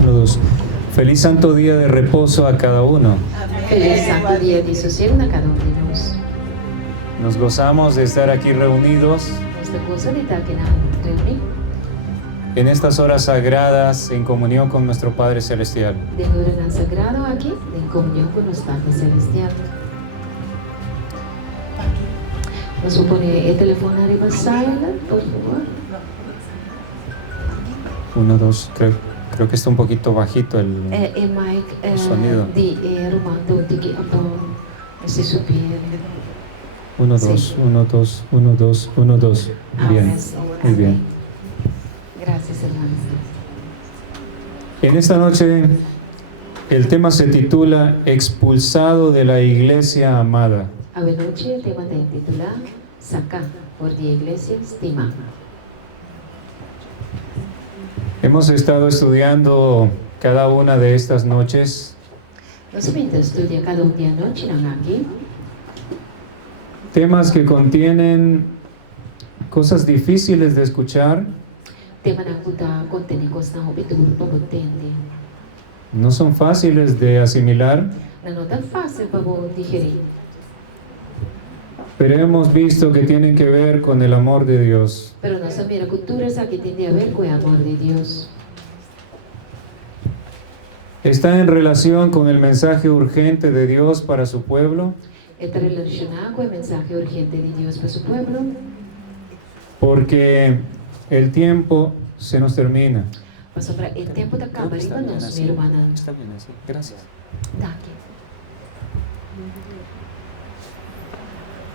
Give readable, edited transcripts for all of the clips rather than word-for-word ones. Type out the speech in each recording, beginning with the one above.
Uno, dos. Feliz santo día de reposo a cada uno. Feliz santo día de sosiego a cada uno de nós. Nos gozamos de estar aquí reunidos Nos goza de estar aqui na reunião, en estas horas sagradas en comunión con nuestro Padre Celestial. de hora sagrado aqui, em comunhão com os Padre Celestial. Nos supone el teléfono arriba sala, por favor. Uno, dos. Creo que está un poquito bajito el Mike, sonido. di Romando, tiki abon, se subir. Uno, dos, uno, dos, uno, dos, uno, dos. Bien, muy bien. Gracias, hermanos. En esta noche el tema se titula Expulsado de la Iglesia Amada. A noche el tema de titular Saca por la iglesia estimada. Hemos estado estudiando cada una de estas noches Nós vamos estudar cada dia à noite aqui temas que contienen cosas difíciles de escuchar, tema na kuta contém coisas na roupa do para entender. no son fáciles de asimilar, Não é fácil para digerir, pero hemos visto que tienen que ver con el amor de Dios. pero nossa mera cultura aqui tem a ver com o amor de Deus. Está en relación con el mensaje urgente de Dios para su pueblo, Está relacionado com o mensagem urgente de Deus para seu povo, porque el tiempo se nos termina. para sobre o tempo da acaba para nós, minha irmã. Está bien así, gracias. Daqui.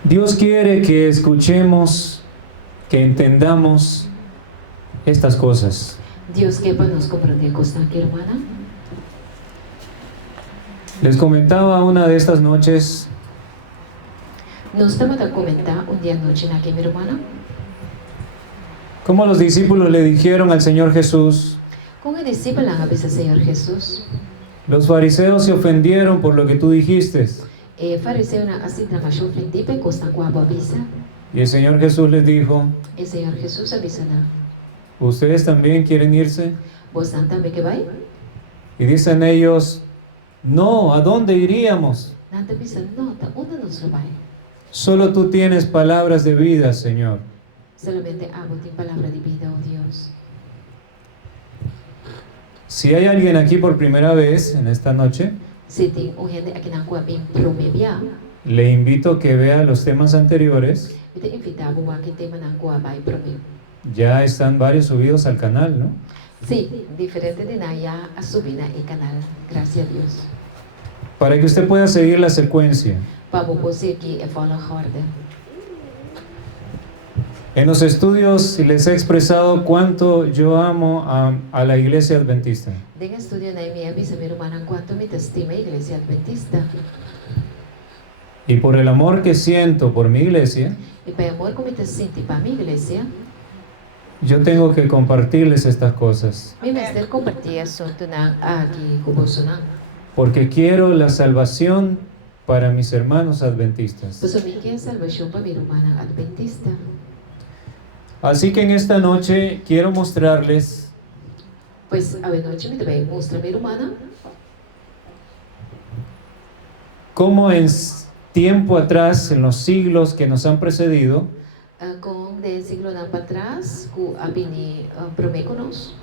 Dios quiere que escuchemos, que entendamos estas cosas. Deus quer para nós compreender coisas aqui, irmã. Les comentaba una de estas noches Nós estamos a comentar dia à noite aqui, minha irmã. cómo los discípulos le dijeron al Señor Jesús: Com o discípulo na cabeça Senhor Jesus, los fariseos se ofendieron por lo que tú dijiste. fariseu na assim na macho frente pe costa com a babisa. Y el Señor Jesús les dijo: E Senhor Jesus avisa na. ¿ustedes también quieren irse? Vos também que vai? Y dicen ellos: no, ¿a dónde iríamos? Nanta bisa nota, onde nos vai? Solo tú tienes palabras de vida, Señor. Solamente hago tem palavra de vida, oh Deus. Si hay alguien aquí por primera vez en esta noche, Se tem gente aqui na rua bem promebia, le invito a que vea los temas anteriores. eu te invitava o que tema na rua vai promeb. Ya están varios subidos al canal, ¿no? Sim, diferente de Naya, a subir na canal. Graças a Deus. Para que usted pueda seguir la secuencia. Para você que é fala orde. En los estudios les he expresado cuánto yo amo a la iglesia adventista. Denga estudio na minha avisa meu irmão quanto me estima a igreja adventista. Y por el amor que siento por mi iglesia, E para amor como te sente para minha igreja, yo tengo que compartirles estas cosas. me mestre compartilhar assunto na aqui com você não. Porque quiero la salvación para mis hermanos adventistas. Pois me quer salvação para minha irmã adventista. Así que en esta noche quiero mostrarles Pois a noite me também mostra minha irmã cómo en tiempo atrás, en los siglos que nos han precedido, com 10 siglos para trás, com a bini promeconos.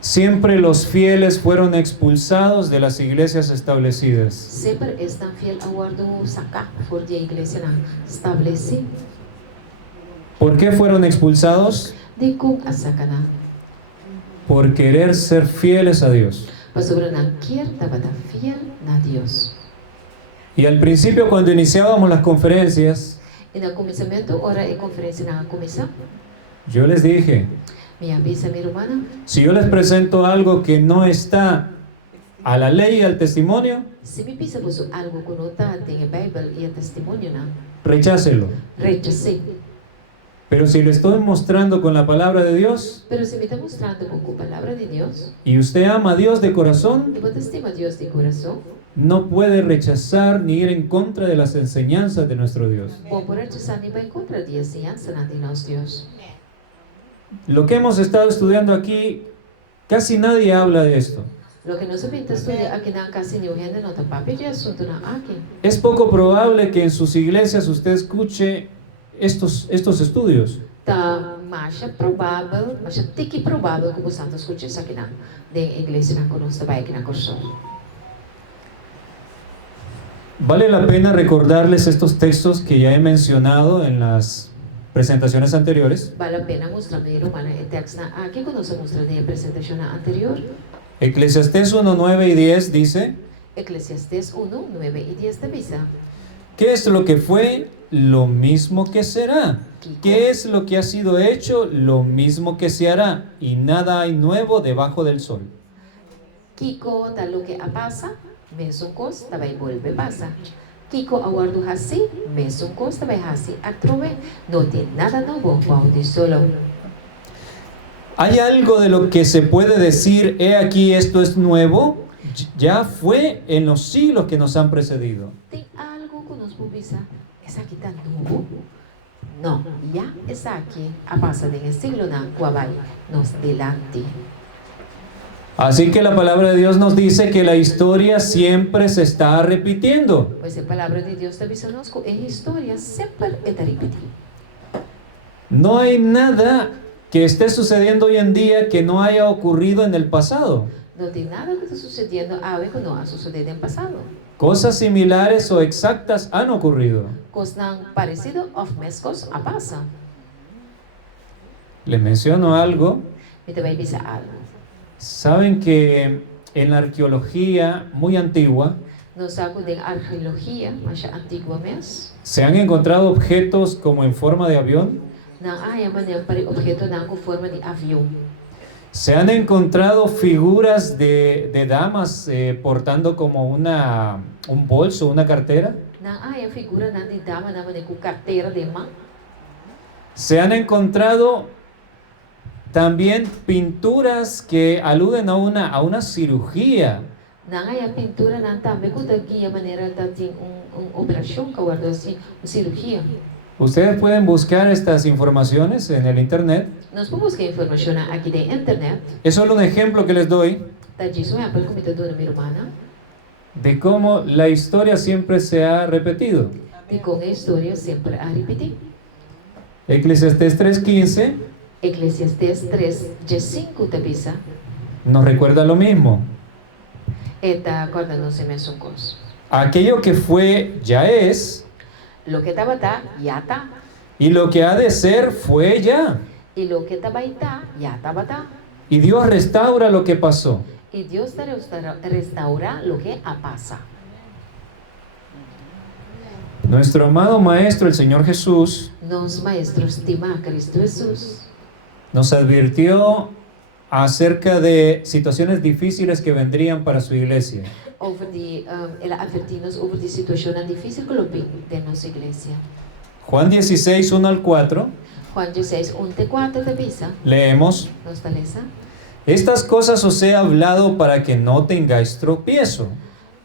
siempre los fieles fueron expulsados de las iglesias establecidas. Sempre estão fiel a guardo sacar por a igreja na estabelece. ¿Por qué fueron expulsados? De com a sacana. Por querer ser fieles a Dios. Para sobre na quer estava fiel na Deus. Y al principio, cuando iniciábamos las conferencias, E no começamento, hora e conferência na começar, yo les dije: minha avisa minha irmã, si yo les presento algo que no está a la ley y al testimonio, se me pisa por algo que não está tem a Bíblia e a testemunho na, rechácelo. rechacei. Pero si lo estoy mostrando con la palabra de Dios, Pero se me está mostrando com a palavra de Deus, y usted ama a Dios de corazón, e você estima a Deus de coração, no puede rechazar ni ir en contra de las enseñanzas de nuestro Dios. bom por rechazar nem vai contra a ensinança na de nosso Deus. Lo que hemos estado estudiando aquí Casi nadie habla de esto. Lo que no se pinta estudia aquí na kasi ni uhende no tapapi ya asunto na aquí. Es poco probable que en sus iglesias usted escuche estos estudios. Ta masha provável, masha tiki provável que o santo escute isso aqui na de igreja na conosco vai aqui na corso. Vale la pena recordarles estos textos que ya he mencionado en las presentaciones anteriores. Vale a pena mostrar meio humana e text na aqui conosco mostrar de apresentação anterior. Eclesiastés 1, 9 y 10 dice: Eclesiastés 1, 9 y 10 te avisa. ¿Qué es lo que fue? Lo mismo que será. ¿Qué es lo que ha sido hecho? Lo mismo que se hará. Y nada hay nuevo debajo del sol. Kiko ta lo que pasa, mesmo cos também volve passa. Kiko aguardo hasi, mesmo cos também hasi atrove. No tem nada novo bajo de solo. ¿Hay algo de lo que se puede decir, he aquí esto es nuevo? Ya fue en los siglos que nos han precedido. Tem algo que nos pubisa, essa aqui tá novo? Não, já essa aqui a passa de siglo na qual vai nos delante. Así que la palabra de Dios nos dice que la historia siempre se está repitiendo. Pois a palavra de Deus está avisando que a história sempre está repetida. No hay nada que esté sucediendo hoy en día que no haya ocurrido en el pasado. Não tem nada que está sucedendo algo que não ha sucedido no passado. Cosas similares o exactas han ocurrido. Coisas parecidas ou mescos a passa. Les menciono algo. Me também avisa algo. Saben que en la arqueología muy antigua Nos algo de arqueologia, mas antiga mesmo. se han encontrado objetos como en forma de avión. Não há maneira para objeto não com forma de avião. Se han encontrado figuras de damas portando como un bolso, una cartera. Não há figura não de dama não com carteira de mão. Se han encontrado también pinturas que aluden a una cirugía. Não há pintura não também com daqui a maneira de ter operação que guarda assim cirurgia. Ustedes pueden buscar estas informaciones en el internet. Nós vamos buscar informação aqui de internet. Es solo un ejemplo que les doy Tá disso é para computadora minha irmã. de cómo la historia siempre se ha repetido. E com a história sempre a repetir. Eclesiastés 3:15 Eclesiastés 3, de 5 te avisa. nos recuerda lo mismo. Está acordando-se mesmo coisa. Aquello que fue ya es, Lo que estava tá, já está. y lo que ha de ser fue ya. E lo que estava tá, já estava tá. Y Dios restaura lo que pasó. E Deus restaura lo que passa. Nuestro amado Maestro, el Señor Jesús, Nos maestros estima Cristo Jesus. nos advirtió acerca de situaciones difíciles que vendrían para su iglesia. Over die, ela advertiu-nos over die situação difícil que lopi de nossa igreja. Juan 16, 1 al 4, Juan 16, 1-4 te avisa. leemos: Nos taleza. Estas cosas os he hablado para que no tengáis tropiezo.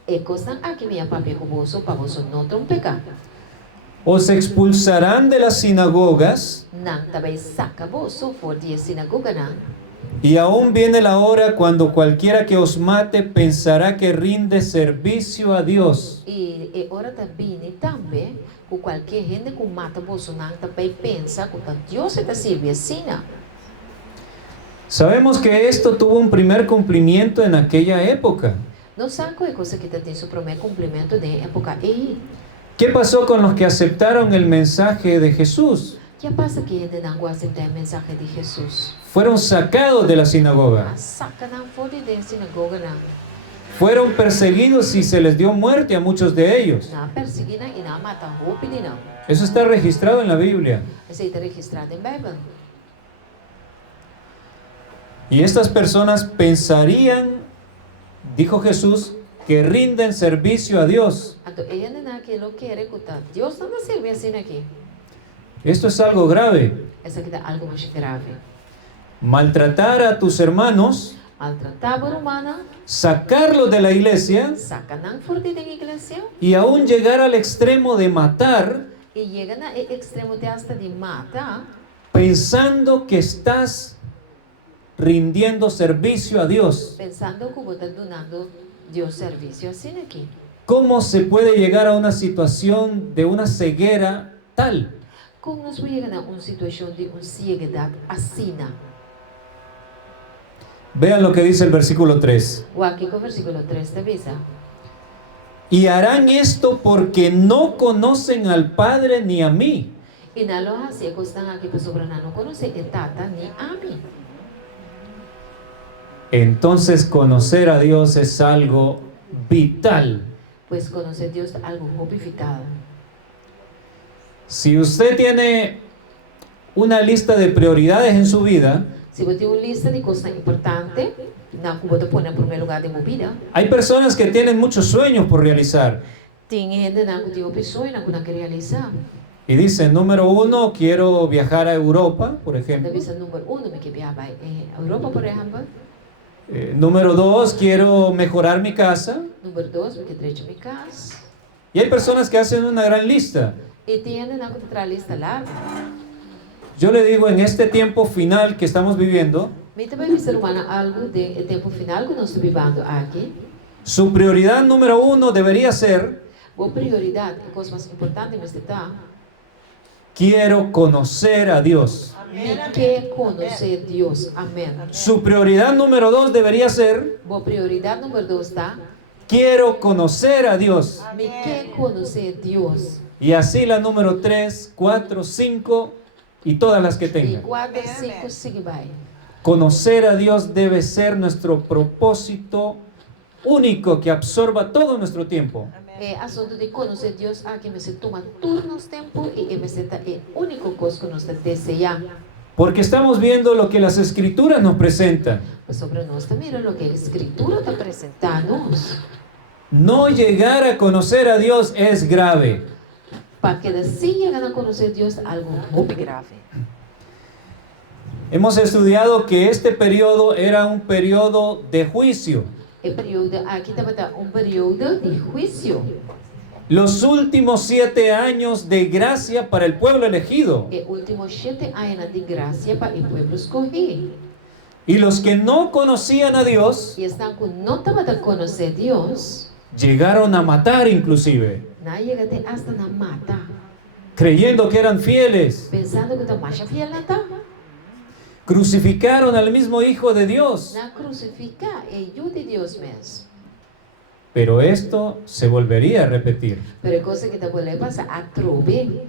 E costan aqui minha papia com você para você não trompecar. Os expulsarán de las sinagogas, Não também saca você for de sinagoga não. y aún viene la hora cuando cualquiera que os mate pensará que rinde servicio a Dios. E ora também também com qualquer gente que mata você não também pensa que Deus está servindo assim. Sabemos que esto tuvo un primer cumplimiento en aquella época. Não sabe qual é coisa que tem seu primeiro cumprimento de época aí. ¿Qué pasó con los que aceptaron el mensaje de Jesús? Que passa que ainda não aceitam a mensagem de Jesus? Fueron sacados de la sinagoga, Saca não for de sinagoga não. fueron perseguidos y se les dio muerte a muchos de ellos. Não perseguiram e não matam roupa de não. Eso está registrado en la Biblia. Isso está registrado em Bíblia. Y estas personas pensarían, dijo Jesús, que rinden servicio a Dios. Então, ella não aquilo que quer escutar. Deus não está servindo assim aqui. Esto es algo grave. Essa aqui é algo mais grave. Maltratar a tus hermanos, Maltratar por humana, sacarlos de la iglesia saca não for de igreja y aún llegar al extremo de matar, e chega no extremo de hasta de matar, pensando que estás rindiendo servicio a Dios. Pensando que vos estás donando Dios servicio así aquí. ¿Cómo se puede llegar a una situación de una ceguera tal? Como nós vamos chegar a uma situação de ceguidade assim? Vean lo que dice el versículo 3. O aqui com o versículo 3 te avisa. Y harán esto porque no conocen al Padre ni a mí. E na loja se estão aqui para sobranar não conhece a tata nem a mim. Entonces conocer a Dios es algo vital. Pues conocer Deus é algo muito vital. Si usted tiene una lista de prioridades en su vida, Se você tem uma lista de coisas importantes, na que você põe em primeiro lugar de sua vida, hay personas que tienen muchos sueños por realizar. tem gente na que tem pessoas na que não quer realizar. Y dicen, número 1, quiero viajar a Europa, por Na ejemplo. visa número 1, me quer viajar para a Europa, por exemplo. Número 2, quiero mejorar mi casa. Número 2, me quer trazer minha casa. Y hay personas que hacen una gran lista. E tem gente na que traz lista larga. Yo le digo, en este tiempo final que estamos viviendo, Me também vai ser algo de tempo final que nós estamos vivendo aqui. su prioridad número 1 debería ser, A prioridade, a coisa mais importante neste está, quiero conocer a Dios. me quer conhecer Deus. Amém. Su prioridad número 2 debería ser, A prioridade número 2 está, quiero conocer a Dios. me quer conhecer Deus. Y así la número 3, 4, 5 y todas las que E tengan. 4, 5, sigue vai. Conocer a Dios debe ser nuestro propósito único que absorba todo nuestro tiempo. É assunto de conhecer Deus aqui, mas se toma todo nosso tempo e é a única coisa que nós desejamos. Porque estamos viendo lo que las escrituras nos presentan. Mas sobre nós também o que a Escritura está apresentando-nos. No llegar a conocer a Dios es grave. Para que assim chegar a conhecer Deus algo muito grave. Hemos estudiado que este periodo era un periodo de juicio. É período, aqui está um período de juízo. Los últimos 7 años de gracia para el pueblo elegido. É últimos 7 anos de graça para o povo escolhido. Y los que no conocían a Dios E estão com não estava a conhecer Deus, llegaron a matar inclusive, na chega até hasta na mata, creyendo que eran fieles. pensando que está mais fiel na tá. Crucificaron al mismo Hijo de Dios. Na crucificar é o de Deus mesmo. Pero esto se volvería a repetir. Pero coisa que te pode passar a trove.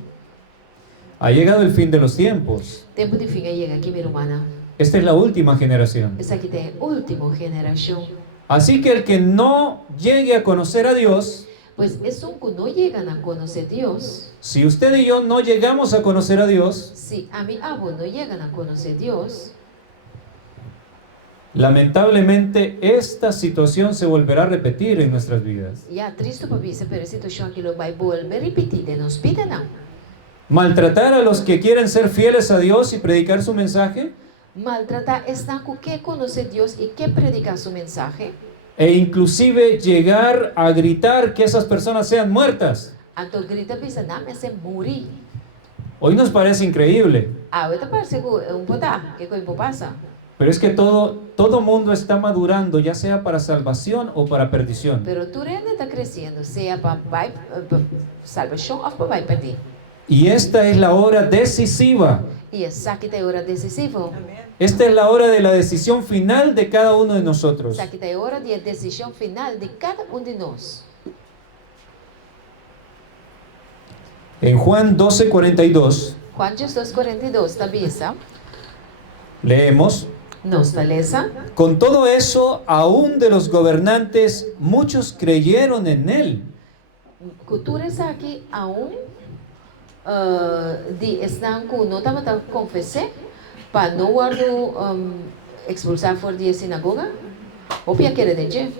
Ha llegado el fin de los tiempos. Tempo de fim chega aqui, minha irmã. Esta es la última generación. Essa aqui tem a última geração. Así que el que no llegue a conocer a Dios, Pois é um que não chegam a conhecer Deus. si usted y yo no llegamos a conocer a Dios, Se a minha avó não chegam a conhecer Deus, lamentablemente esta situación se volverá a repetir en nuestras vidas. e é triste para ver essa situação que vai volver a repetir de nos vida não. Maltratar a los que quieren ser fieles a Dios y predicar su mensaje, Maltratar está com que conhecer Deus e que predicar sua mensagem. e inclusive llegar a gritar que esas personas sean muertas. Então grita pensa não, mas é morir. Hoy nos parece increíble, Ahorita parece que que coisa passa. pero es que todo mundo está madurando, ya sea para salvación o para perdición. Pero tu renda está crescendo, seja para salvação ou para vai perder. Y esta es la hora decisiva. E essa aqui está a hora decisiva. Esta es la hora de la decisión final de cada uno de nosotros. Essa aqui está a hora de decisão final de cada de nós. En Juan 12:42 Juan 2:42 está vista. leemos: Nós está lesa. con todo eso, aún de los gobernantes, muchos creyeron en él. Cultura essa aqui de estão com não estava a confessar para não guardar expulsar fora de sinagoga. O que quer dizer?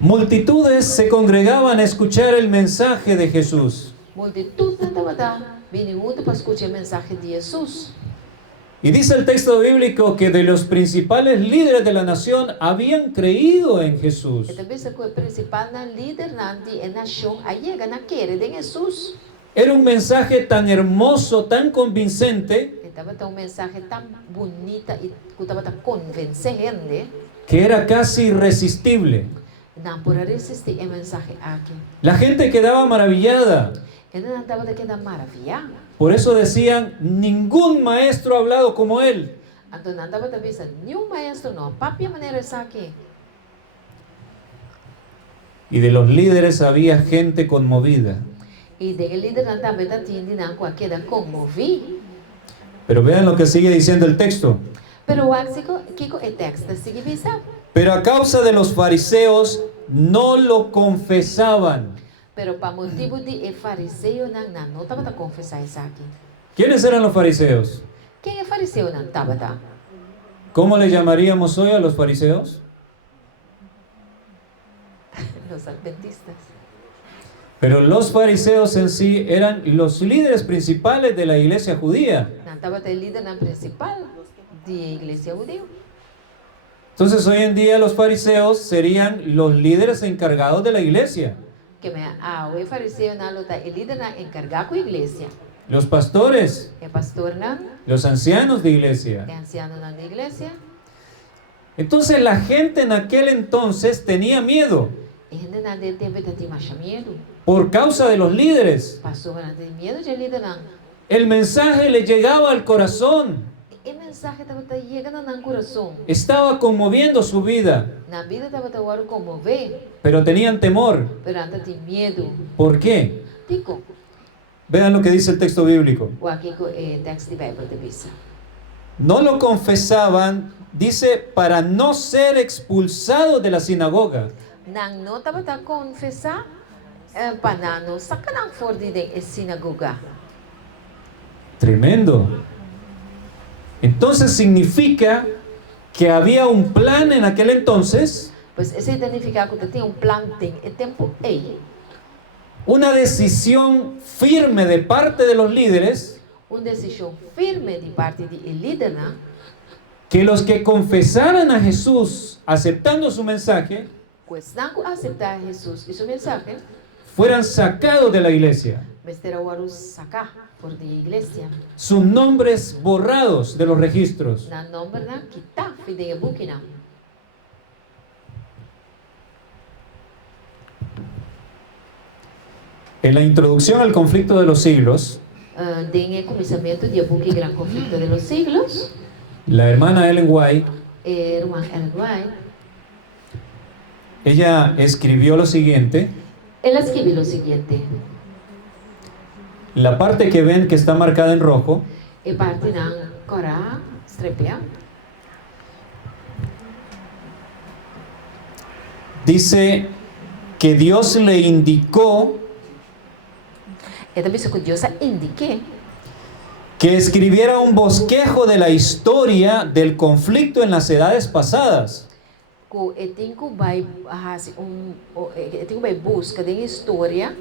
Multitudes se congregaban a escuchar el mensaje de Jesús. Multitud estava vindo para escutar a mensagem de Jesus. Y dice el texto bíblico que de los principales líderes de la nación habían creído en Jesús. E também se o principal na líder de nação chega na querer de Jesus. Era un mensaje tan hermoso, tan convincente, E estaba un mensaje tan bonita y que estaba tan convincente, que era casi irresistible. no por resistir el mensaje aquí. La gente quedaba maravillada. Él no estaba de quedar maravilla. Por eso decían, ningún maestro ha hablado como él. Entonces no estaba de vista ni un maestro no, papi manera es aquí. Y de los líderes había gente conmovida. Y de el líder no estaba de tienda no cualquiera conmoví. Pero vean lo que sigue diciendo el texto. Pero waxico kiko el texto sigue visa. Pero a causa de los fariseos no lo confesaban. Pero para motivo de el fariseo no estaba de confesar eso aquí. ¿Quiénes eran los fariseos? ¿Quién es fariseo no estaba de? ¿Cómo le llamaríamos hoy a los fariseos? Los adventistas. Pero los fariseos en sí eran los líderes principales de la iglesia judía. No estaba el líder principal de la iglesia judía. Entonces hoy en día los fariseos serían los líderes encargados de la iglesia. Que me el fariseo no lo el líder encargado de la iglesia. Los pastores, El pastor no, los ancianos de iglesia. el anciano no de la iglesia. Entonces la gente en aquel entonces tenía miedo Y gente no del tiempo de más miedo. por causa de los líderes. Pastor no de miedo del líder no. El mensaje le llegaba al corazón, El mensaje estaba llegando al corazón. estaba conmoviendo su vida, La vida estaba como ve, pero tenían temor. pero antes de miedo. ¿Por qué? Digo, Vean lo que dice el texto bíblico. o aquí el texto de Biblia de visa. No lo confesaban, dice, para no ser expulsados de la sinagoga. Nang no estaba a confessar para não sacar fora de sinagoga. Tremendo. Entonces significa que había un plan en aquel entonces, Pues esse significa que tinha plan tem tempo aí. una decisión firme de parte de los líderes, Decisão firme de parte do líder, né? que los que confesaran a Jesús aceptando su mensaje, Pues não aceitar Jesus e seu mensagem, fueran sacados de la iglesia, mas terá o sacar por da igreja. sus nombres borrados de los registros. Na nome na quitar de book na. En la introducción al conflicto de los siglos, Tem o começamento do book Gran Conflito de los Siglos, la hermana Ellen White, irmã Ellen White, ella escribió lo siguiente. ela escreveu o seguinte: La parte que ven que está marcada en rojo e parte na Corá, strepia, dice que Dios le indicó e também se que Deus indique que escribiera un bosquejo de la historia del conflicto en las edades pasadas. que tenho vai tenho vai busca de história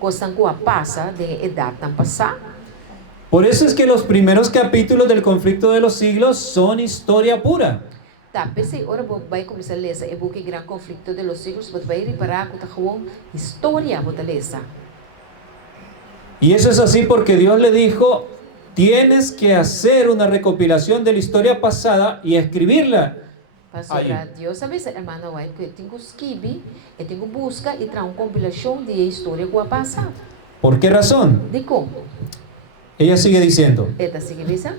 coisas que passa de idade tan passar. Por eso es que los primeros capítulos del conflicto de los siglos son historia pura. Tá, pensei, ora vai começar a ler e book Gran Conflito de los Siglos, você vai reparar que tá gewoon história você ler. Y eso es así porque Dios le dijo, tienes que hacer una recopilación de la historia pasada y escribirla. Pastor, Deus sabe, irmã White, que eu tenho que escrever, eu tenho que buscar e trazer uma compilação de história que passa. ¿Por qué razón? De como? Ella sigue diciendo, Esta sigue visa?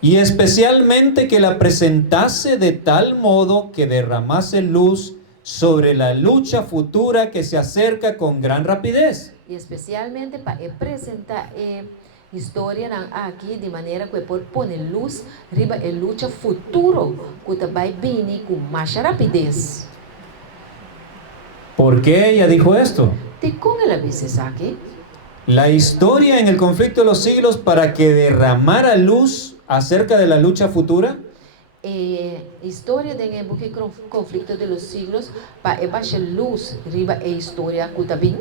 y especialmente que la presentase de tal modo que derramase luz sobre la lucha futura que se acerca con gran rapidez. E especialmente para apresentar história aqui de maneira que pode pôr luz riba a luta futuro que vai vir com mais rapidez. ¿Por qué ella dijo esto? De como ela disse aqui? La historia en el conflicto de los siglos para que derramara luz acerca de la lucha futura História do conflito de los siglos para baixar luz riba a história que está vindo.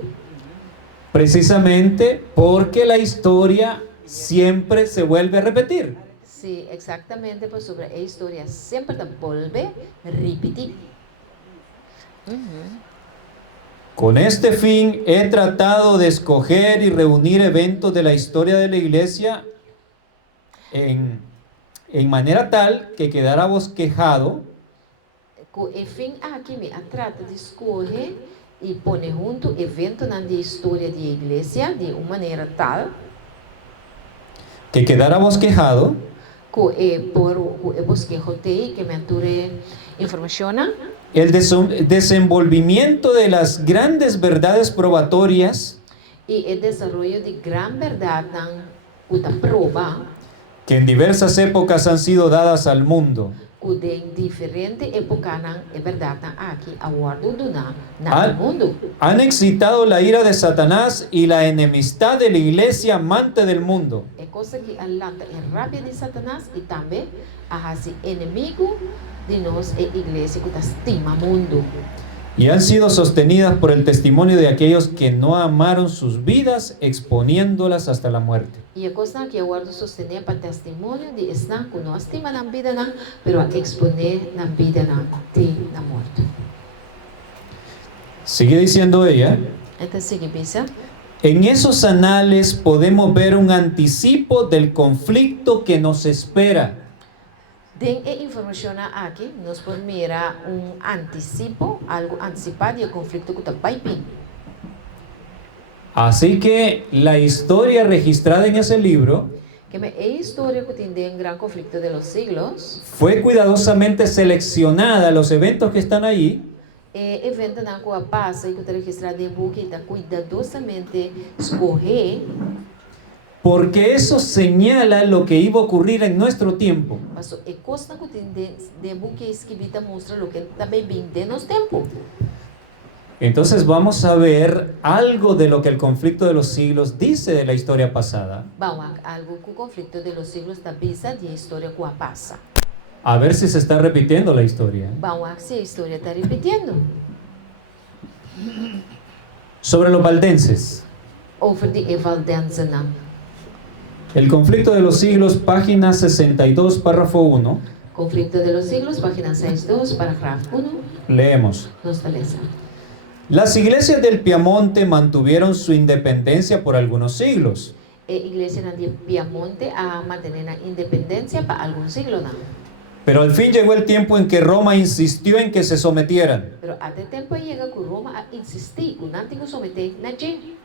precisamente porque la historia siempre se vuelve a repetir. Sí, exatamente, pues sobre a história sempre te volve a repetir. Con este fin he tratado de escoger y reunir eventos de la historia de la iglesia en manera tal que quedara bosquejado Com o fim aqui me trata de escolher e pôr junto evento na história da igreja de uma maneira tal que quedara bosquejado por o bosquejo que me ature información el desenvolvimiento de las grandes verdades probatorias e o desarrollo de gran verdade na uta prova que en diversas épocas han sido dadas al mundo. que em diferente época é verdade aqui a guardo do na mundo Han excitado la ira de Satanás y la enemistad de la iglesia amante del mundo. é coisa que alanta é rabia de Satanás e também a esse inimigo de nós é igreja que estima mundo Y han sido sostenidas por el testimonio de aquellos que no amaron sus vidas exponiéndolas hasta la muerte. e a coisa que eu guardo sostener para testemunho de estar com nós estima na vida não, pero a exponer na vida não de na morte. Sigue diciendo ella, Então sigue bisa. en esos anales podemos ver un anticipo del conflicto que nos espera. Den informação aqui, nós podemos mirar anticipo, algo anticipado do conflito que está vai vir. Así que la historia registrada en ese libro Que é história que tem gran conflito de los siglos. fue cuidadosamente seleccionada, los eventos que están ahí, Evento na qual passa e que está registrado em book está cuidadosamente escorrer, porque eso señala lo que iba a ocurrir en nuestro tiempo. mas é coisa que tem de book escrita mostra o que também vem de nos tempo. Entonces vamos a ver algo de lo que el conflicto de los siglos dice de la historia pasada. Bom, algo que o conflito de los siglos está vista de história que passa. A ver si se está repitiendo la historia. Bom, se a história está repetindo. Sobre los valdenses. Over de Evaldensen. El conflicto de los siglos, página 62, párrafo 1. Conflito de los siglos, página 62, parágrafo 1. Leemos. Nos lesa. Las iglesias del Piamonte mantuvieron su independencia por algunos siglos. Iglesia de Piamonte a mantener la independencia para algún siglo. Pero al fin llegó el tiempo en que Roma insistió en que se sometieran. Pero até tempo llega que Roma a insistir que não tem que someter na gente.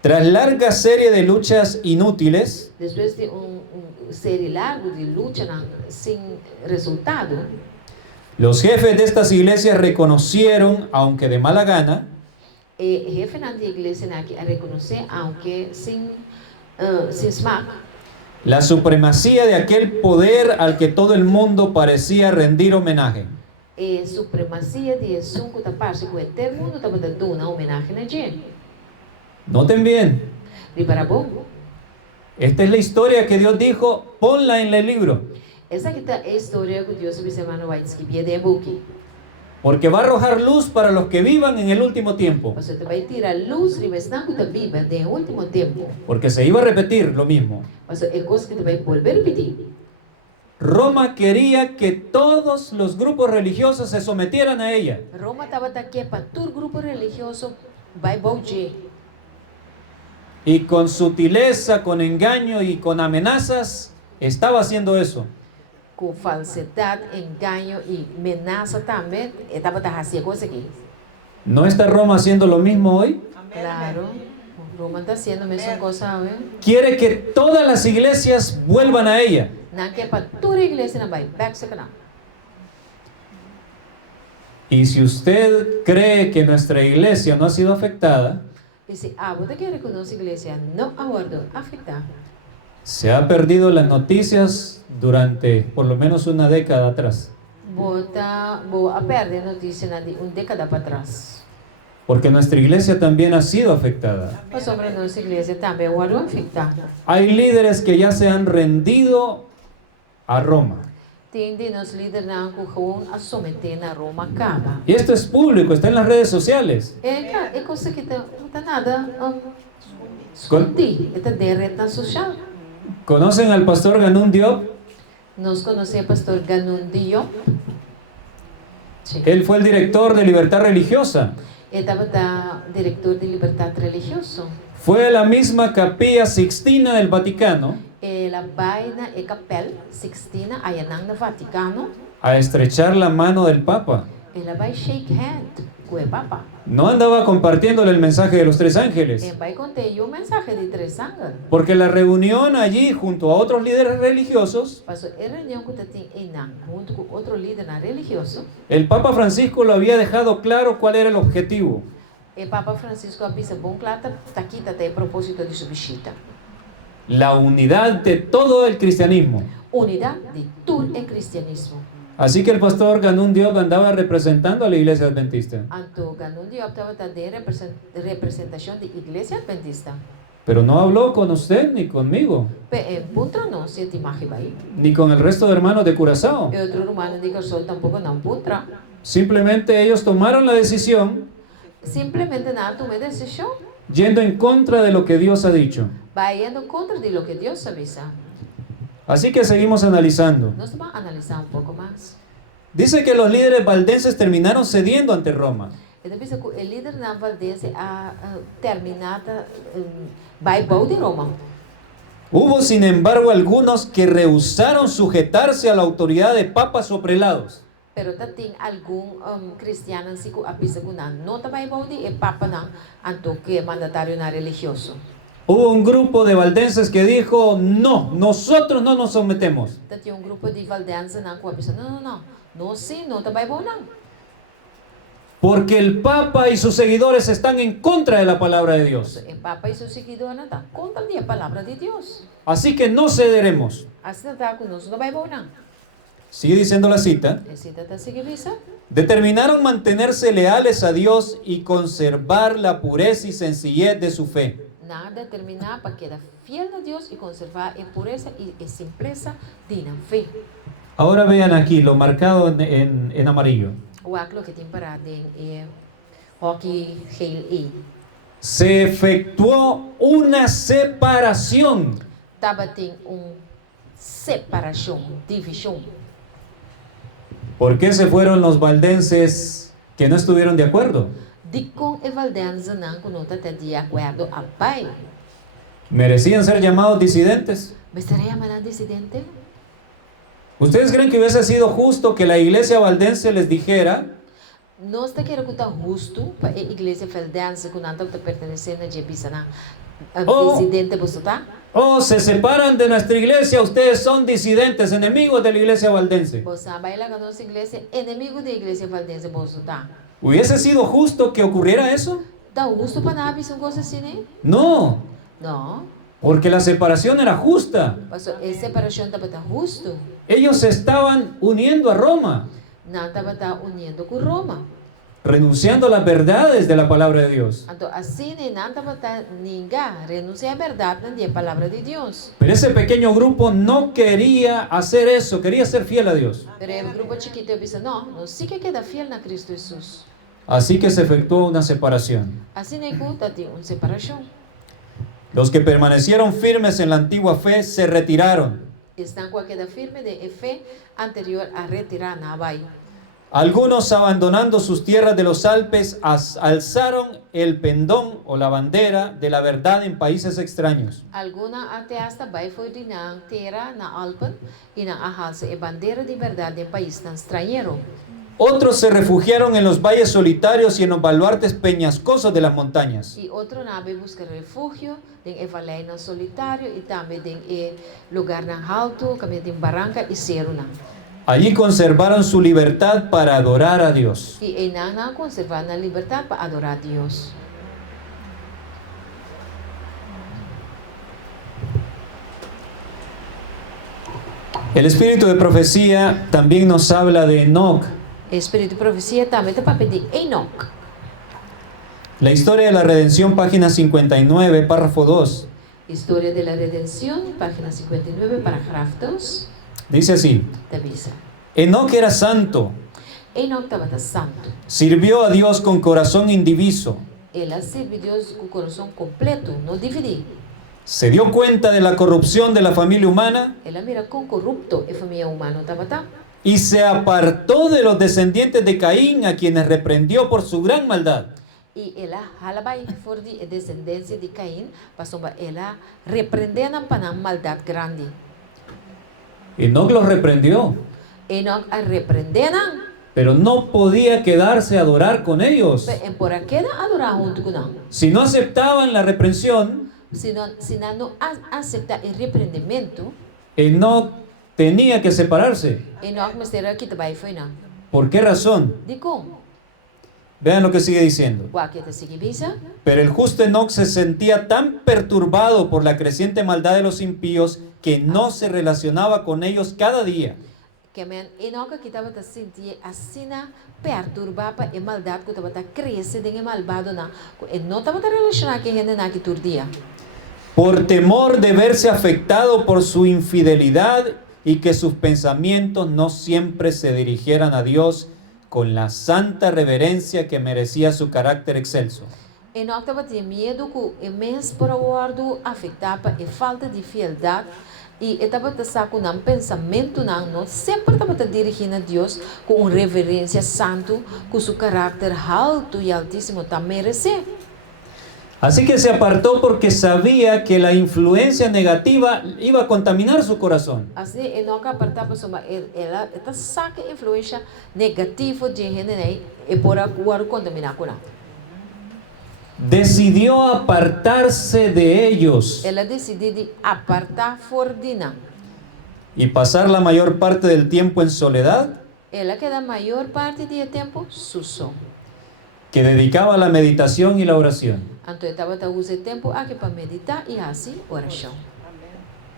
Tras larga serie de luchas inútiles, Depois de série largo de luta sin resultado, los jefes de estas iglesias reconocieron, aunque de mala gana, o jefe da igreja aqui a reconhecer, aunque sin smack, la supremacía de aquel poder al que todo el mundo parecía rendir homenaje. supremacia de sunco da parte que todo mundo estava dando uma homenagem na gente. Noten bien, Repara bom? esta es la historia que Dios dijo, ponla en el libro, Essa aqui é a história que Deus me semana vai escrever de book. porque va a arrojar luz para los que vivan en el último tiempo, Você vai tirar luz de que da Bíblia de último tempo. porque se iba a repetir lo mismo. Mas é coisa que vai volver a repetir. Roma quería que todos los grupos religiosos se sometieran a ella. Roma estava aqui para todo grupo religioso vai voltar. Y con sutileza, con engaño y con amenazas, estaba haciendo eso. Com falsidade, engano e ameaça também, estava fazendo coisa aqui. ¿No está Roma haciendo lo mismo hoy? Claro, Roma está fazendo a mesma coisa, ¿eh? Quiere que todas las iglesias vuelvan a ella. Não quer para toda a igreja não vai back se canal. Y si usted cree que nuestra iglesia no ha sido afectada, E se você quer reconhecer a igreja não aguardou afetar, se ha perdido las noticias durante por lo menos una década atrás. vou a perder notícia de década para trás. Porque nuestra iglesia también ha sido afectada. Mas sobre nossa igreja também aguardou afetar. Hay líderes que ya se han rendido a Roma. Tem de nos líderes que gewoon a someter na Roma acaba. Y esto es público, está en las redes sociales. É coisa que não está nada escondido, está de rede social. ¿Conocen al pastor Ganun Diop? Nós conhecemos o pastor Ganun Diop. Él fue el director de Libertad Religiosa. Ele estava diretor de Liberdade Religiosa. Fue a la misma Capilla Sixtina del Vaticano Ela vai na Capela Sixtina, ayanang na Vaticano. a estrechar la mano del Papa. Ela vai shake hand com o Papa. No andaba compartiéndole el mensaje de los tres ángeles, E vai contar um mensagem de três ángeles. porque la reunión allí junto a otros líderes religiosos, Passou a reunião que tem Enang, junto com outro líder religioso. el Papa Francisco lo había dejado claro cuál era el objetivo. E Papa Francisco avisa bom claro tá aqui tá o propósito de subchita. La unidad de todo el cristianismo. Unidade de todo o cristianismo. Así que el pastor Ganun Diop andaba representando a la iglesia adventista. Anto Ganun Diop estava de representação de igreja adventista. Pero no habló con usted ni conmigo, Pe puntra não se te imagem vai. ni con el resto de hermanos de Curazao. E outro humano de Carsol tampouco não puntra. Simplemente ellos tomaron la decisión Simplesmente nada tomei decisão. yendo en contra de lo que Dios ha dicho. Vai indo contra de lo que Deus avisa. Así que seguimos analizando. Nós vamos analisar pouco mais. Dice que los líderes valdenses terminaron cediendo ante Roma. E depois o líder na Valdense a terminada vai bom de Roma. Hubo, sin embargo, algunos que rehusaron sujetarse a la autoridad de papas o prelados. Pero tem algum cristiano que avisa que não vai bom de e papa não anto que mandatário na religioso. Hubo un grupo de valdenses que dijo, no, nosotros no nos sometemos. Tinha grupo de valdense não que avisa não, sim, não vai bom não. Porque el Papa y sus seguidores están en contra de la palabra de Dios. O Papa e seus seguidores estão contra a palavra de Deus. Así que no cederemos. Assim está conosco, não vai bom não. Sigue diciendo la cita. Esse está seguindo. Determinaron mantenerse leales a Dios y conservar la pureza y sencillez de su fe. Nada determinar para quedar fiel a Deus e conservar a pureza e a simpleza de na fé. Ahora vean aquí lo marcado en amarillo. O aquilo que tem parado em hockey geel e. Se efectuó una separación. Tava tem separação, divisão. ¿Por qué se fueron los valdenses que no estuvieron de acuerdo? De com e valdense não conota de acordo a pai. ¿Merecían ser llamados disidentes? Mas seria chamado dissidente? ¿Ustedes creen que hubiese sido justo que la iglesia valdense les dijera, Nós está querendo que está justo para a igreja valdense que não está pertencendo a Jebisana? Dissidente você tá? oh, se separan de nuestra iglesia, ustedes son disidentes, enemigos de la iglesia valdense? Você vai lá na nossa igreja, inimigo da igreja valdense você tá? ¿Hubiese sido justo que ocurriera eso? Dá justo para nada isso coisa assim, né? No, Não. porque la separación era justa. Mas a separação estava tá justo. Ellos se estaban uniendo a Roma, Não estava tá unindo com Roma. renunciando a las verdades de la palabra de Dios. Então assim, não estava tá ninguém renunciar à verdade da palavra de Deus. Pero ese pequeño grupo no quería hacer eso, quería ser fiel a Dios. Pero o grupo chiquito disse, não sí que queda fiel na Cristo Jesus. Así que se efectuó una separación. Assim nem conta tem uma separação. Los que permanecieron firmes en la antigua fe se retiraron. Estão com a queda firme de fé anterior a retirar na vai. Algunos, abandonando sus tierras de los Alpes, alzaron el pendón o la bandera de la verdad en países extraños. Alguna até hasta vai foi de na terra na Alpen e na ahalse a bandeira de verdade em país estrangeiro. Otros se refugiaron en los valles solitarios y en los baluartes peñascosos de las montañas. E outro nave busca refúgio em vallei na solitário e também em lugar na alto, caminho em barranca e ceruna. Allí conservaron su libertad para adorar a Dios. E não conservar na liberdade para adorar a Deus. El espíritu de profecía también nos habla de Enoc. Espírito de profecia também está para pedir Enoch. La historia de la redención, página 59, párrafo 2. História da Redenção, página 59, parágrafo 2. Dice así: Avisa. Enoc era santo, Enoch estava santo. sirvió a Dios con corazón indiviso, Ela serviu a Deus com o coração completo, não dividir. se dio cuenta de la corrupción de la familia humana Ela mira com corrupto e família humana estava tá. y se apartó de los descendientes de Caín, a quienes reprendió por su gran maldad. E ela halabai for die descendência de Caim, pasomba ela repreendendo para maldade grande. Enoc los reprendió, Enoch a repreendendo, pero no podía quedarse a adorar con ellos. en por aquela adorar junto com não. Si no aceptaban la reprensión, Se não aceitar o repreendimento, Enoc tenía que separarse. Enoch mistério que também foi não. ¿Por qué razón? De como? Vean lo que sigue diciendo. O que te sigue visa? Pero el justo Enoc se sentía tan perturbado por la creciente maldad de los impíos que no se relacionaba con ellos cada día. Que men Enoch que estava te sentir assim perturbada e maldade que estava te crescer de malvado na. E não estava te relacionar com gente na que turdia. Por temor de verse afectado por su infidelidad y que sus pensamientos no siempre se dirigieran a Dios con la santa reverencia que merecía su carácter excelso. Enoch estava de medo que o mês por aguardo afetava a falta de fidelidade e estava te saco um pensamento não sempre estava te dirigindo a Deus com reverência santo com seu carácter alto e altíssimo tá merecer. Así que se apartó porque sabía que la influencia negativa iba a contaminar su corazón. Assim, Enoch apartava soma ela está saca influência negativa de gente aí e por aguardo contaminar com ela. Decidió apartarse de ellos Ela decidiu de apartar fordina. y pasar la mayor parte del tiempo en soledad, Ela queda a maior parte do tempo susso. que dedicaba a la meditación y la oración. Então estava a usar tempo aqui para meditar e assim oração.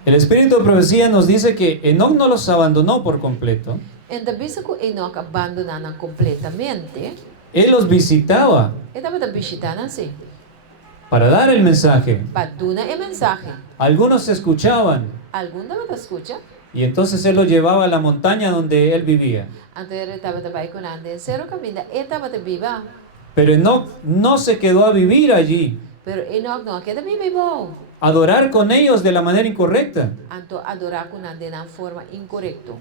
El espíritu de profecía nos dice que Enoc no los abandonó por completo. Então, visto que Enoch abandonaram completamente, Él los visitaba ele estava visitando assim, para dar el mensaje. para dar a mensagem. Algunos escuchaban Algum estava escuta, y entonces él los llevaba a la montaña donde él vivía. então ele estava também com a terceira caminho, ele estava viva, Pero Enoc no se quedó a vivir allí, pero Enoch não queda vivo. a adorar con ellos de la manera incorrecta. Então, adorar com a de uma forma incorreta.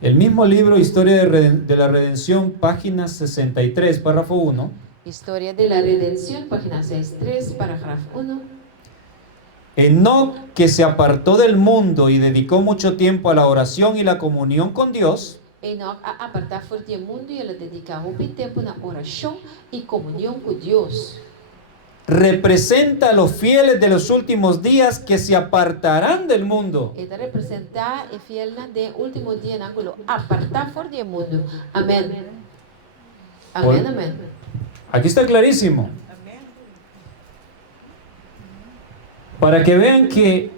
El mismo libro Historia de la Redención, página 63, párrafo 1, História de la Redención, página 63, parágrafo 1. Enoc, que se apartó del mundo y dedicó mucho tiempo a la oración y la comunión con Dios, Enoch a apartar forte o mundo e ele dedicava o tempo na oração e comunhão com Deus. representa a los fieles de los últimos días que se apartarán del mundo. Ele representa o fiel de último dia na qual apartar forte o mundo. Amém. Amém, amém. Aquí está clarísimo. Para que vean que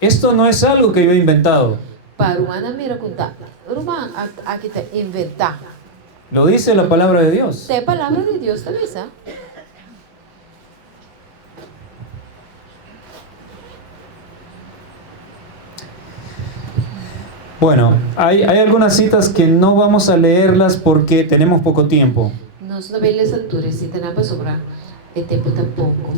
esto no es algo que yo he inventado. Para o ano mira contar. Rumang aqui está inventar. Lo dice la palabra de Dios. É a palavra de Deus também, sabe? Bueno, hay algunas citas que no vamos a leerlas porque tenemos poco tiempo. Nós não vemos as alturas, se tem para sobrar. O tempo está pouco.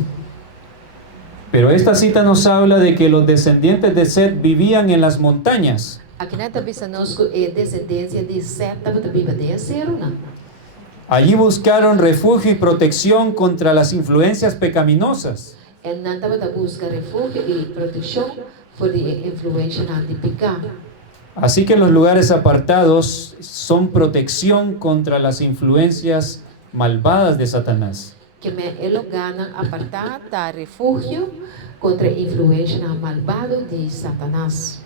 Pero esta cita nos habla de que los descendientes de Set vivían en las montañas. Aqui na tabisa nós é descendência de Sete, estava viva de zero, não? Allí buscaron refugio y protección contra las influencias pecaminosas. En não estava a buscar refúgio e proteção por a influência de pecado. Así que los lugares apartados son protección contra las influencias malvadas de Satanás. Que é lugar apartado da refúgio contra a influência malvada de Satanás.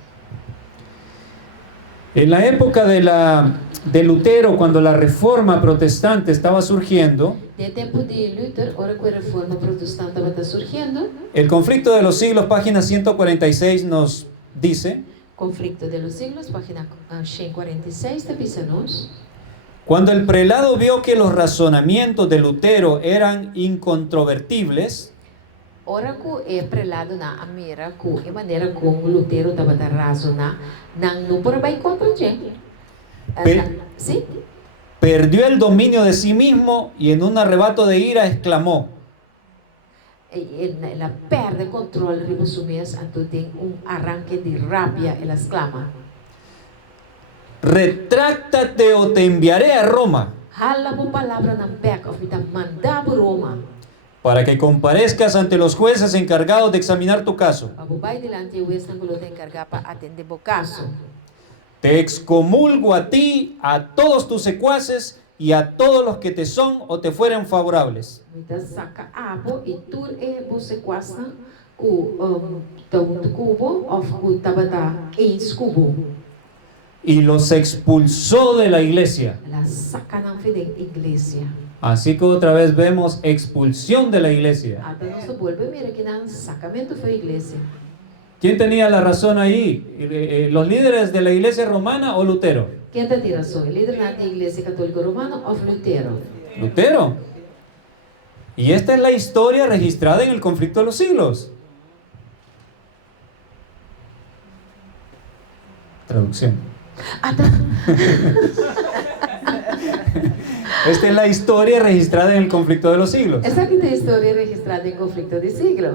En la época de Lutero, cuando la reforma protestante estaba surgiendo, De tempo de Luther, ora que a reforma protestante estava surgindo, el conflicto de los siglos, página 146, nos dice: conflicto de los siglos, página 146 da Bisa-nos. cuando el prelado vio que los razonamientos de Lutero eran incontrovertibles, Ora que é prelado na amira que a maneira como Lutero estava a razonar, não por vai contra gente. Sim? perdió el dominio de sí mismo y en un arrebato de ira exclamó: Ela perde o controle de si mesma, então tem arranque de rabia, ela exclama: retráctate o te enviaré a Roma. Hala mo palavra ng back of ita manda po Roma. para que comparezcas ante los jueces encargados de examinar tu caso. Pabubay nila ang tiwes ng gulo na encarga pa atende mo kaso. Te excomulgo a ti, a todos tus secuaces y a todos los que te son o te fueran favorables. Mita saka apo itur bo sekwasna ku taun kubo of ku tabata eins kubo. Y los expulsó de la iglesia. La saka ng fideng iglesia. Así que otra vez vemos expulsión de la iglesia. At ano sa vuelve mira kinang sacramento fue iglesia. ¿Quién tenía la razón ahí? ¿Los líderes de la iglesia romana o Lutero? ¿Quién te tira razón? ¿El líder de la iglesia católica romana o Lutero? Lutero. Y esta es la historia registrada en el conflicto de los siglos. Traducción. Esta es la historia registrada en el conflicto de los siglos. Esa es la historia registrada en conflicto de siglo.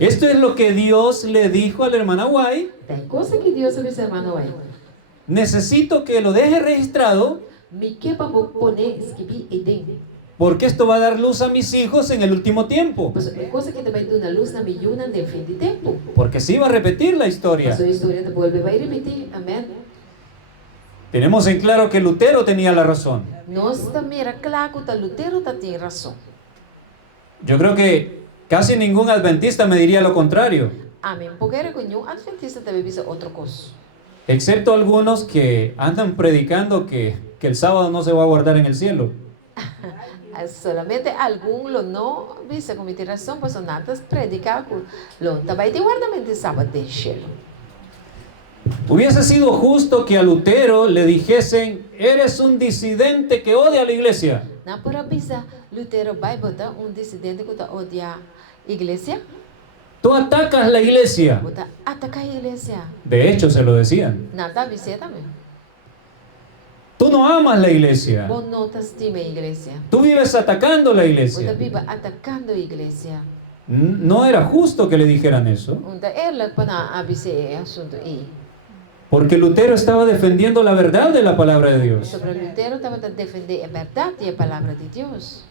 Esto es lo que Dios le dijo a la hermana White. Hay cosa que Dios le dice a hermano White. Necesito que lo deje registrado Mi que pa pone escribir eden. porque esto va a dar luz a mis hijos en el último tiempo. Pues hay cosa que te va a dar una luz na millonan de fin de tiempo. Porque se iba a repetir la historia. Pues la historia te vuelve a repetir. Amén. Tenemos en claro que Lutero tenía la razón. Nos ta mira claro que Lutero tiene razón. Yo creo que casi ningún adventista me diría lo contrario, Amén. Porque era con un adventista te dice otra cosa. excepto algunos que andan predicando que el sábado no se va a guardar en el cielo. Solamente algún lo no dice como tiene razón, pues son antes predicar lo también te guardamente sábado del cielo. Hubiese sido justo que a Lutero le dijesen, eres un disidente que odia a la iglesia. Na por avisa Lutero vai botar disidente que odia iglesia, Tú atacas la iglesia. bota ataca a iglesia. De hecho, se lo decían. Nada visita también. Tú no amas la iglesia. Vos no te estima iglesia. Tú vives atacando la Bota iglesia. viva atacando iglesia. No era justo que le dijeran eso, Unda eerlijk pana avise asunto e. porque Lutero estaba defendiendo la verdad de la palabra de Dios. Sobre Lutero estaba a defender a verdad y a palabra de Dios.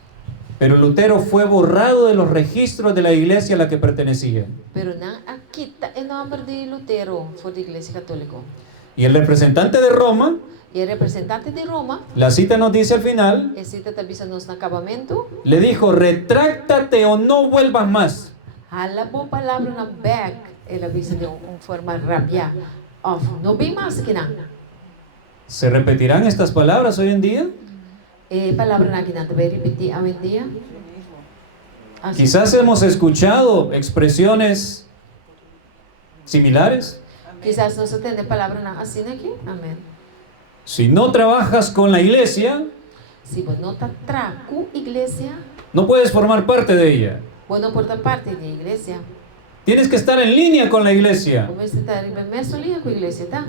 Pero Lutero fue borrado de los registros de la iglesia a la que pertenecía. Pero na akita el nombre de Lutero por la iglesia católica. Y el representante de Roma, Y el representante de Roma, la cita nos dice al final, cita avisa nos na acabamento, le dijo, retráctate o no vuelvas más. hala po palabra na back, el avisa de un forma rabia. Of, no vi más que na. ¿Se repetirán estas palabras hoy en día? Palabra na kinanta, va a repetir hoy en día. Así. Quizás hemos escuchado expresiones similares. Quizás no se tiene palabra na así aquí. Amén. Si no trabajas con la iglesia, Si vos no te tracu iglesia, no puedes formar parte de ella. vos no porta parte de iglesia. Tienes que estar en línea con la iglesia. Como este está en mesolía con iglesia, ¿tá?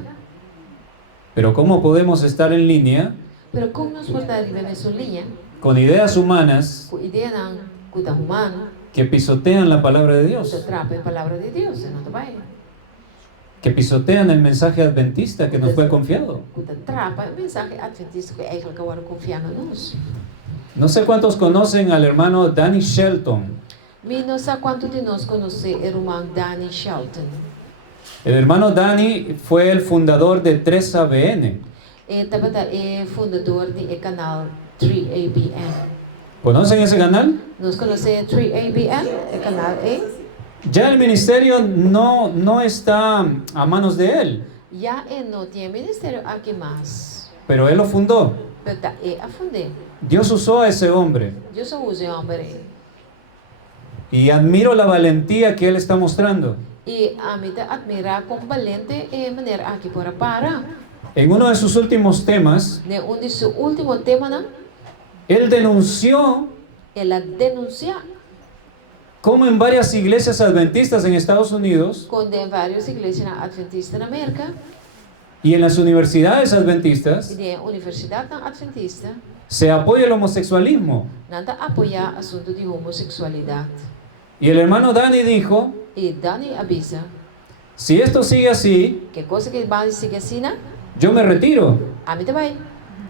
Pero ¿cómo podemos estar en línea Pero como nos porta en mesolía, con ideas humanas con idea ng kuta humano, que pisotean la palabra de se Dios? atrapa en palabra de Dios, no te vaya. Que pisotean el mensaje adventista que nos fue confiado. Kuta atrapa el mensaje adventista que eigenlijk ahora confiando en nos. No sé cuántos conocen al hermano Danny Shelton. Mi no sé cuánto de nos conoce el hermano Danny Shelton. El hermano Danny fue el fundador de 3ABN. Tabata fundador del canal 3ABN. ¿Conocen ese canal? ¿Nos conoce 3ABN, el canal E? Ya el ministerio no está a manos de él, Ya no tiene ministerio aquí más. pero él lo fundó. Pero está a fundar. Dios usó a ese hombre Yo soy un hombre. y admiro la valentía que él está mostrando. Y a mí te admira con valente manera aquí por para. En uno de sus últimos temas, De un de su último tema, ¿no? él denunció Él la denuncia cómo en varias iglesias adventistas en Estados Unidos con de varias iglesias adventistas en América y en las universidades y adventistas de universidad adventista se apoya el homosexualismo. nada apoya asunto de homosexualidad. Y el hermano Danny dijo, Y Dani avisa si esto sigue así, que cosa que va a seguir así, ¿no? yo me retiro, A mí te va.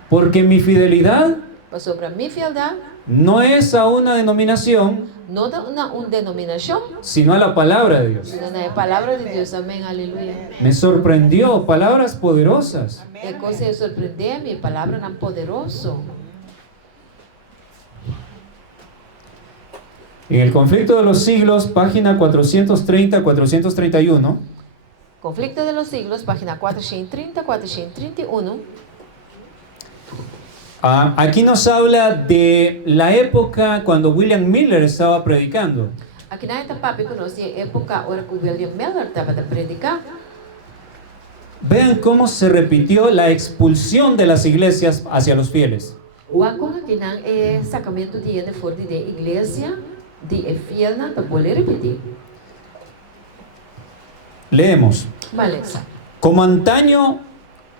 porque mi fidelidad Sobre mi fieldad, no es a una denominación, no da una denominación, sino a la palabra de Dios. sino a la palabra de Dios. Amén, aleluya. Me sorprendió, palabras poderosas. Es cosa de sorprender, mi palabra tan poderoso. En el conflicto de los siglos, página 430-431, Conflicto de los siglos, página 430-431. Aquí nos habla de la época cuando William Miller estaba predicando. Aqui na Itapapi conosco a época hora que William Miller estava a predicar. Vean cómo se repitió la expulsión de las iglesias hacia los fieles. O akong aqui nang sacramento de fora de igreja de fiel na tabole repetir. Leemos. Maleza. Como antaño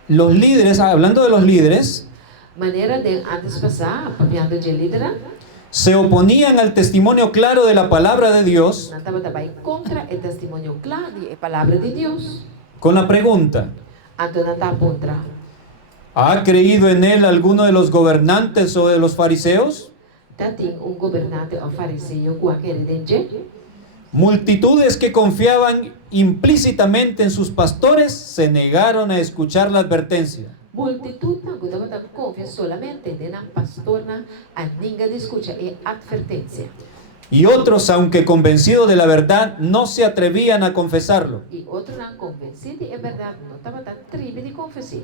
los líderes, hablando de los líderes, Maneira de antes passar, papiando de líder, se oponían al testimonio claro de la palabra de Dios não estava também contra o testemunho claro da palavra de Deus. con la pregunta: Então não está contra. ¿ha creído en él alguno de los gobernantes o de los fariseos? Tem governante ou fariseu com aquele dente. Multitudes que confiaban implícitamente en sus pastores se negaron a escuchar la advertencia. Multitud na gudava confia solamente de na pastorna a ninguém escuta e advertência. Y otros, aunque convencidos de la verdad, no se atrevían a confesarlo. E outro não convencido é verdade, não estava tão tribe de confessar.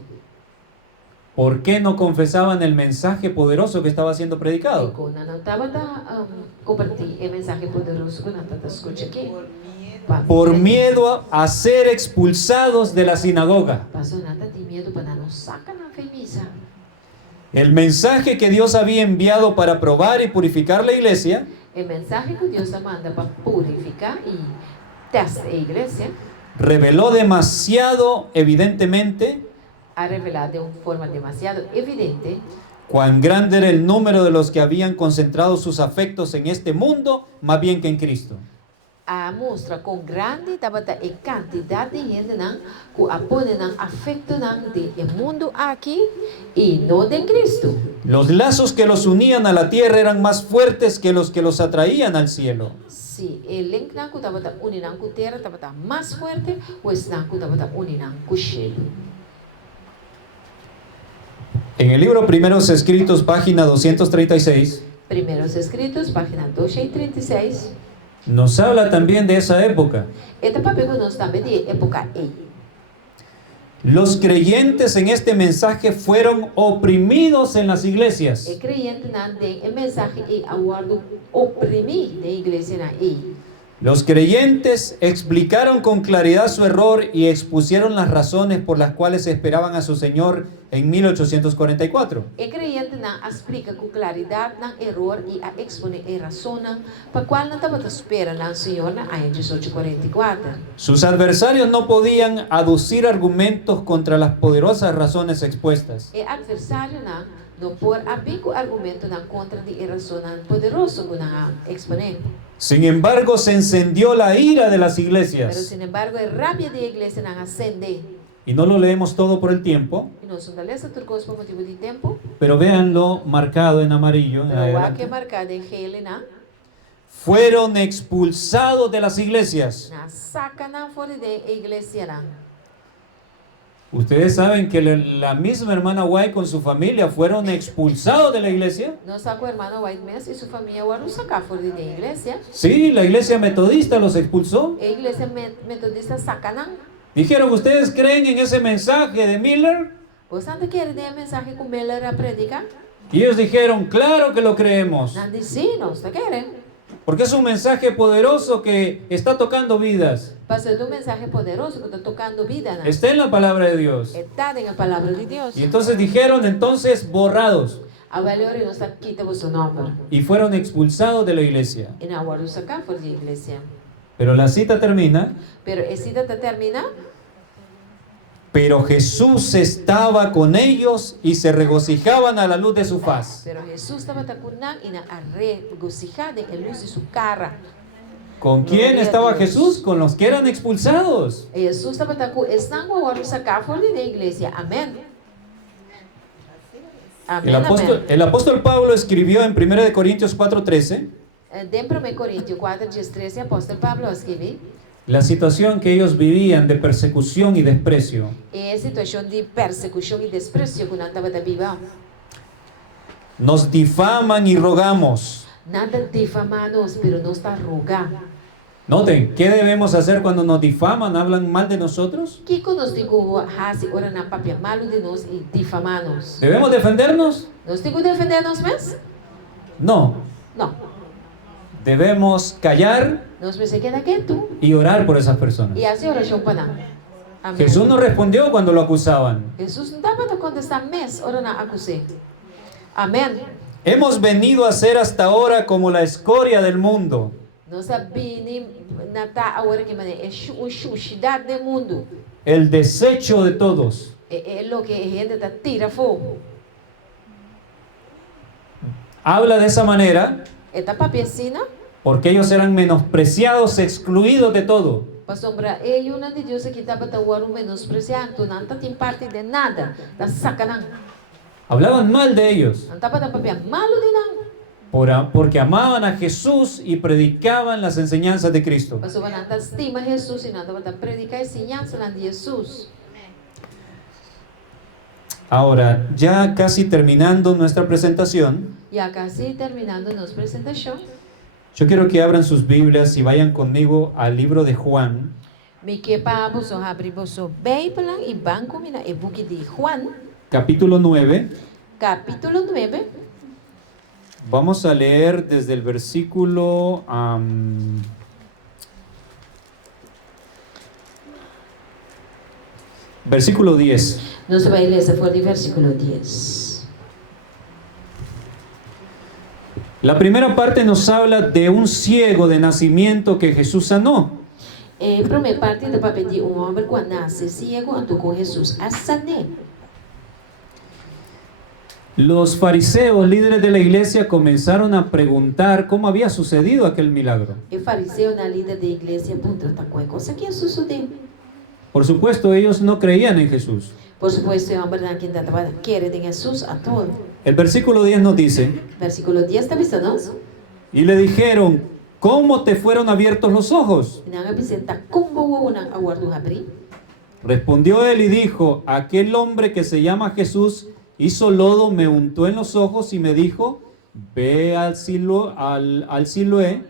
¿Por qué no confesaban el mensaje poderoso que estaba siendo E predicado? quando não estava a compartilhar o mensagem poderoso que não está escuta aqui. Por miedo a ser expulsados de la sinagoga. Passou nada de medo para não sacar na femisa. El mensaje que Dios había enviado para probar y purificar la iglesia O mensagem que Deus manda para purificar e testar a igreja reveló demasiado evidentemente ha revelado de uma forma demasiado evidente cuán grande era el número de los que habían concentrado sus afectos en este mundo, más bien que en Cristo. a mostra com grande estava a quantidade de gente não que apoia não afeto não de mundo aqui e não de Cristo. Los lazos que los unían a la tierra eran más fuertes que los atraían al cielo. Se o link não que estava a unir não com a terra estava mais forte, pois não que estava a unir não com o cielo. En el libro Primeros Escritos, página 236, Primeiros Escritos, página 236. nos habla también de esa época. Esta papel nós também de época aí. Los creyentes en este mensaje fueron oprimidos en las iglesias. O crente não tem o mensagem e aguardo oprimir da igreja na aí. Los creyentes explicaron con claridad su error y expusieron las razones por las cuales esperaban a su Señor en 1844. O crente não explica com claridade não erro e a expõe a razão para qual não estava esperando ao Senhor em 1844. Sus adversarios no podían aducir argumentos contra las poderosas razones expuestas. O adversário não pode abrir o argumento não contra de razão poderoso que não expõe. Sin embargo, se encendió la ira de las Pero iglesias. sin embargo, a rabia da igreja não acende. Y no lo leemos todo por el tiempo, E nós não lemos tudo por motivo de tempo. pero véanlo marcado en amarillo. Pero há que marcar de gele Fueron expulsados de las iglesias. na saca na fora da igreja Ustedes saben que la misma hermana White con su familia fueron expulsados de la iglesia. Nós com a irmã White Mess e sua família foram sacar fora da igreja. Sí, la iglesia metodista los expulsó. A igreja metodista saca não. Dijeron, ¿ustedes creen en ese mensaje de Miller? Você não quer dar a mensagem com Miller a predicar? Y ellos dijeron, claro que lo creemos. Não diz sim, nós não queremos. Porque es un mensaje poderoso que está tocando vidas. Passando mensaje poderoso que está tocando vida. Está en la palabra de Dios. Está na palavra de Deus. Y entonces dijeron, entonces borrados. A valor e nós quita o seu nome. Y fueron expulsados de la iglesia. E não vão sacar fora da igreja. Pero la cita termina. Pero a cita termina. Pero Jesús estaba con ellos y se regocijaban a la luz de su faz. Pero Jesús estaba tacunando y a regocijada en luz de su cara. ¿Con quién estaba Jesús? Con los que eran expulsados. Jesús estaba tacunando, están guardando sacar fuera de la iglesia. Amén. Amém, amém. El apóstol Pablo escribió en 1 de Corintios 4:13 De 1 Coríntios 4:13, apóstolo Pablo escreve la situación que ellos vivían de persecución y desprecio. a situação de persecução e desprezo que nós estava da Bíblia. Nos difaman y rogamos. Nada difamados, pero não está rogar. Noten, ¿qué debemos hacer cuando nos difaman, hablan mal de nosotros? Que nos digo hasi ora na papia malo de nós e difamanos. ¿Debemos defendernos? Nós digo defender nós mesmos? No. Não. Debemos callar Nós pensamos que é quieto y orar por esas personas. e assim oração para nós. Amém. Jesús no respondió cuando lo acusaban. Jesus não dava para contestar mes ora na acusei. Amém. Hemos venido a ser hasta ahora como la escoria del mundo. Nós sabemos na tá agora que mané é sucidade do mundo. El desecho de todos. É lo que a gente tá tira fogo. Habla de esa manera Esta papecina porque ellos eran menospreciados, excluidos de todo. para sombra ele uma de Deus que estava tawar menospreciando, não tá tem parte de nada, da sacanagem. Hablaban mal de ellos Não tava da papel malo de não. porque amaban a Jesús y predicaban las enseñanzas de Cristo. Para sombra não tá estima Jesus e não tava da predicar ensinança de Jesus. Ahora, ya casi terminando nuestra presentación, Ya casi terminando nossa apresentação, yo quiero que abran sus Biblias y vayan conmigo al libro de Juan, me que para você abrir vossa Bíblia e banco mina e book de Juan, capítulo 9. capítulo 9. Vamos a leer desde el versículo versículo 10. Nós vai ler essa for de versículo 10. La primera parte nos habla de un ciego de nacimiento que Jesús sanó. Primeira parte da papel de homem quando nasce cego ando com Jesus a sané. Los fariseos, líderes de la iglesia, comenzaron a preguntar cómo había sucedido aquel milagro. E fariseu na líder da igreja pergunta qual coisa que sucedeu. Por supuesto, ellos no creían en Jesús. Por supuesto, é homem que estava querendo em Jesus a todo. El versículo 10 nos dice, Versículo 10 está vistando? y le dijeron, ¿cómo te fueron abiertos los ojos? Não apresenta como o não aguardo abrir. Respondió él y dijo, aquel hombre que se llama Jesús hizo lodo, me untó en los ojos y me dijo, ve al Siloé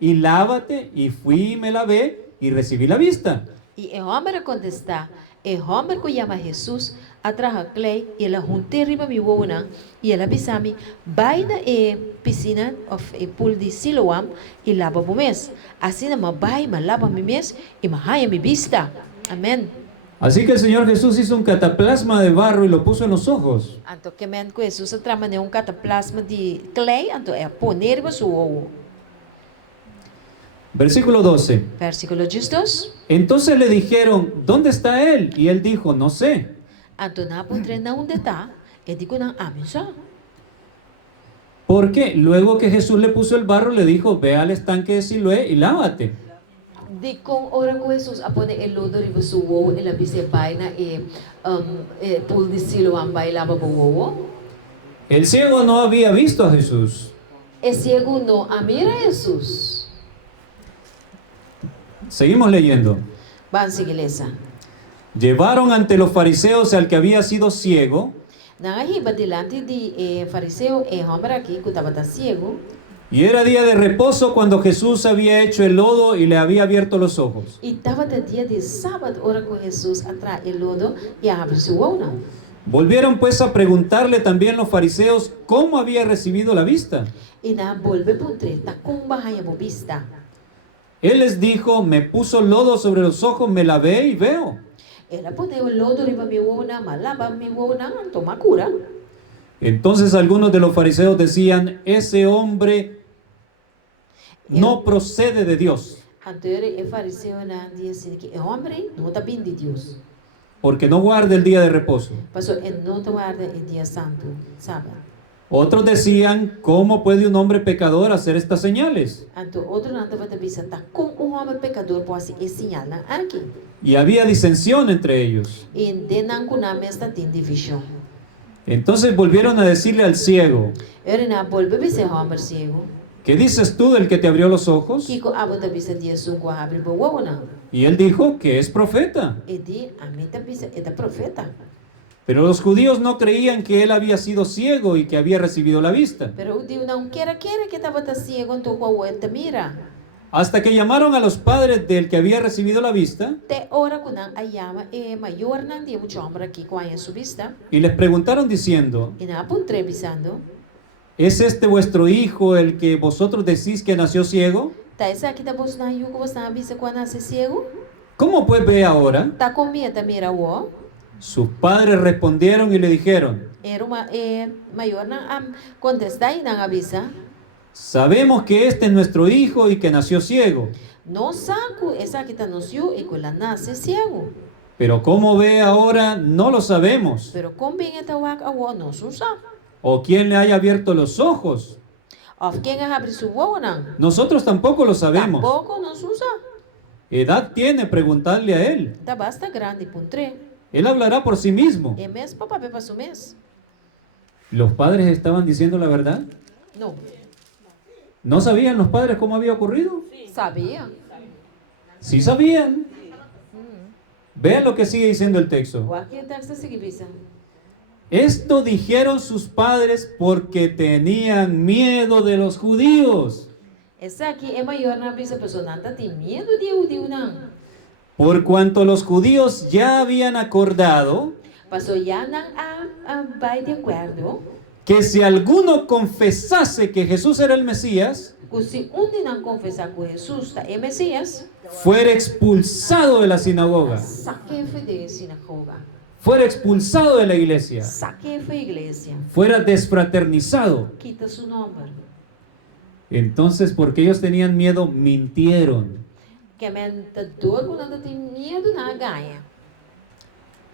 y lávate, y fui y me lavé y recibí la vista. E o homem contestar, é homem que chama Jesus, atrás clay, e ela junte riba mi wona, e ela bisami, vai na piscina of e pool de Siloam e lava o mês. Assim na vai, ma lava mi mês e ma haya mi vista. Amém. Así que el Señor Jesús hizo un cataplasma de barro y lo puso en los ojos. Anto que men ko Jesus tramane un cataplasma de clay, anto é poner ba su Versículo 12. Versículo 12. Entonces le dijeron, ¿dónde está él? Y él dijo, no sé. Anto na putre na onde tá, e digo na amin sa. Porque luego que Jesús le puso el barro, le dijo, ve al estanque de Siloé y lávate. Di kung ora ko Jesus apone el lodo riba su wo e la bise paina pool de Siloam bay lava bo wo. El ciego no había visto a Jesús. E ciego no amira Jesus. Seguimos leyendo. Van sigilesa. Llevaron ante los fariseos al que había sido ciego, Nangahiba delante de fariseo e hombre aqui que estava ciego. y era día de reposo cuando Jesús había hecho el lodo y le había abierto los ojos. E estava de dia de sábado, ora com Jesus atrás el lodo e abre su ona. Volvieron pues a preguntarle también los fariseos cómo había recibido la vista. E na volve putre, ta kung bahaya mo vista. Él les dijo, me puso lodo sobre los ojos, me lavé y veo. Ela pone o lodo riba mi ona, malaba mi ona, toma cura. Entonces algunos de los fariseos decían, ese hombre no procede de Dios, Anterior e fariseu na dia assim que homem não está bem de Deus. porque no guarda el día de reposo. Passou e não guarda o dia santo, sabe? Otros decían, ¿cómo puede un hombre pecador hacer estas señales? Então outro não estava pensando, tá com homem pecador pode ensinar aqui. Y había disensión entre ellos. E de não kuname esta tem divisão. Entonces volvieron a decirle al ciego, Erina bolbe bisa homer ciego. ¿qué dices tú del que te abrió los ojos? Kiko abota bisa dia sungko habri bawona. Y él dijo que es profeta. Edi amita bisa eta profeta. Pero los judíos no creían que él había sido ciego y que había recibido la vista. Pero di não quer que tava ta ciego to kwa enta mira. Hasta que llamaron a los padres del que había recibido la vista Te ora kunang ayama mayor nang dia mucho hombre aquí kwa en su vista. y les preguntaron diciendo, Ina pun trevisando. ¿es este vuestro hijo el que vosotros decís que nació ciego? Ta esa kita bos na yugo bos na bisa kwa nase ciego. ¿Cómo pues ve ahora? Ta comia ta mira wo. Sus padres respondieron y le dijeron, Era mayor nang contesta y nang avisa. sabemos que este es nuestro hijo y que nació ciego, No saco esa kita nació y con la nace ciego. pero ¿cómo ve ahora? No lo sabemos. Pero con bien esta wak awo no susa. ¿O quién le haya abierto los ojos? Of quien abre su wonan. Nosotros tampoco lo sabemos. Tampoco no susa. ¿Edad tiene? Preguntarle a él. Ta basta grande puntre. Él hablará por sí mismo. E mes papá pepa su mes. ¿Los padres estaban diciendo la verdad? No. ¿No sabían los padres cómo había ocurrido? Sabía. Sí sabían. Vean lo que sigue diciendo el texto. Wak yung texto sige bisa. Esto dijeron sus padres porque tenían miedo de los judíos. Esa aquí e mayor na bisa personanta ti miedo di unang. Por cuanto los judíos ya habían acordado Paso ya nang bay de acuerdo. que si alguno confesase que Jesús era el Mesías, Kung si undi nang confesar ko Jesus ta e Mesías. fuera expulsado de la sinagoga, Sake fe de sinagoga. fuera expulsado de la iglesia, Sake fe iglesia. fuera desfraternizado. Quita su nombre. Entonces, porque ellos tenían miedo, mintieron. Que men ta dor ko nang ti miedo na gaya.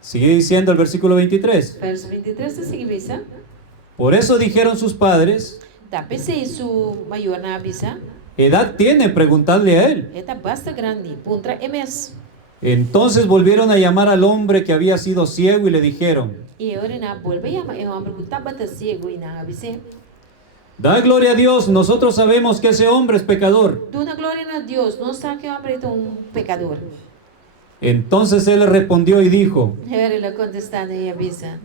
Sigue diciendo el versículo 23. Verso 23 ta sige bisa. Por eso dijeron sus padres, Tapi si su mayor na bisa. ¿edad tiene? Preguntadle a él. Eta basta grande. Puntra emes. Entonces volvieron a llamar al hombre que había sido ciego y le dijeron, Y ahora na vuelve a llamar. Hombre que estaba ciego y na avise. da gloria a Dios, nosotros sabemos que ese hombre es pecador. Duna gloria a Dios. No sabe que hombre es un pecador. Entonces él le respondió y dijo, Ahora le contestan y avisa.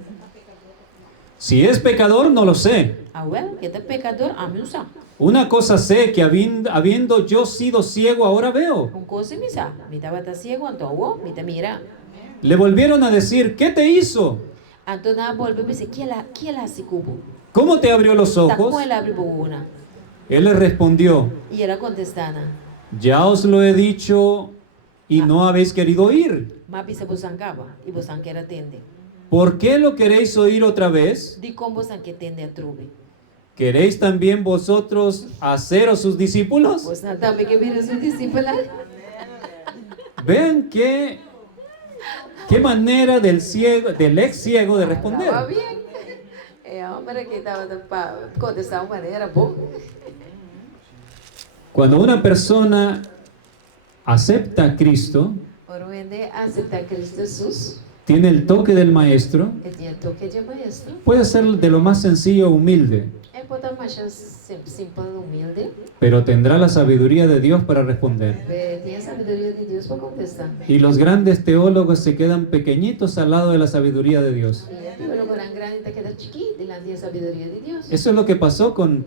si es pecador no lo sé. Ah, well, que este pecador amusa. Una cosa sé, que habiendo yo sido ciego ahora veo. Un cosa misa. Mi estaba ciego, anto mi te mira. Le volvieron a decir, ¿qué te hizo? Anto na vuelve a decir, ¿quién la si cubo? ¿Cómo te abrió los ojos? Taco el abre una. Él le respondió, Y era contestana. ya os lo he dicho y no habéis querido oír. Mapi se bosancaba. Y bosan que era tende. ¿Por qué lo queréis oír otra vez? Di con bosan que tende a trube. ¿Queréis también vosotros haceros sus discípulos? Pues nada, también que mire su discípula. Vean qué manera del ex ciego de responder. Estaba bien. Hombre que estaba contestando de manera boa. Cuando una persona acepta a Cristo, Por vende aceptar a Cristo Jesús. tiene el toque del maestro, Ele tinha toque de maestro. puede ser de lo más sencillo, humilde, É botar uma chance simples, humilde. pero tendrá la sabiduría de Dios para responder. Tem a sabedoria de Deus para contestar. Y los grandes teólogos se quedan pequeñitos al lado de la sabeduría de Dios. E a teóloga grande está queda chiquita delante da sabedoria de Deus. Eso es lo que pasó con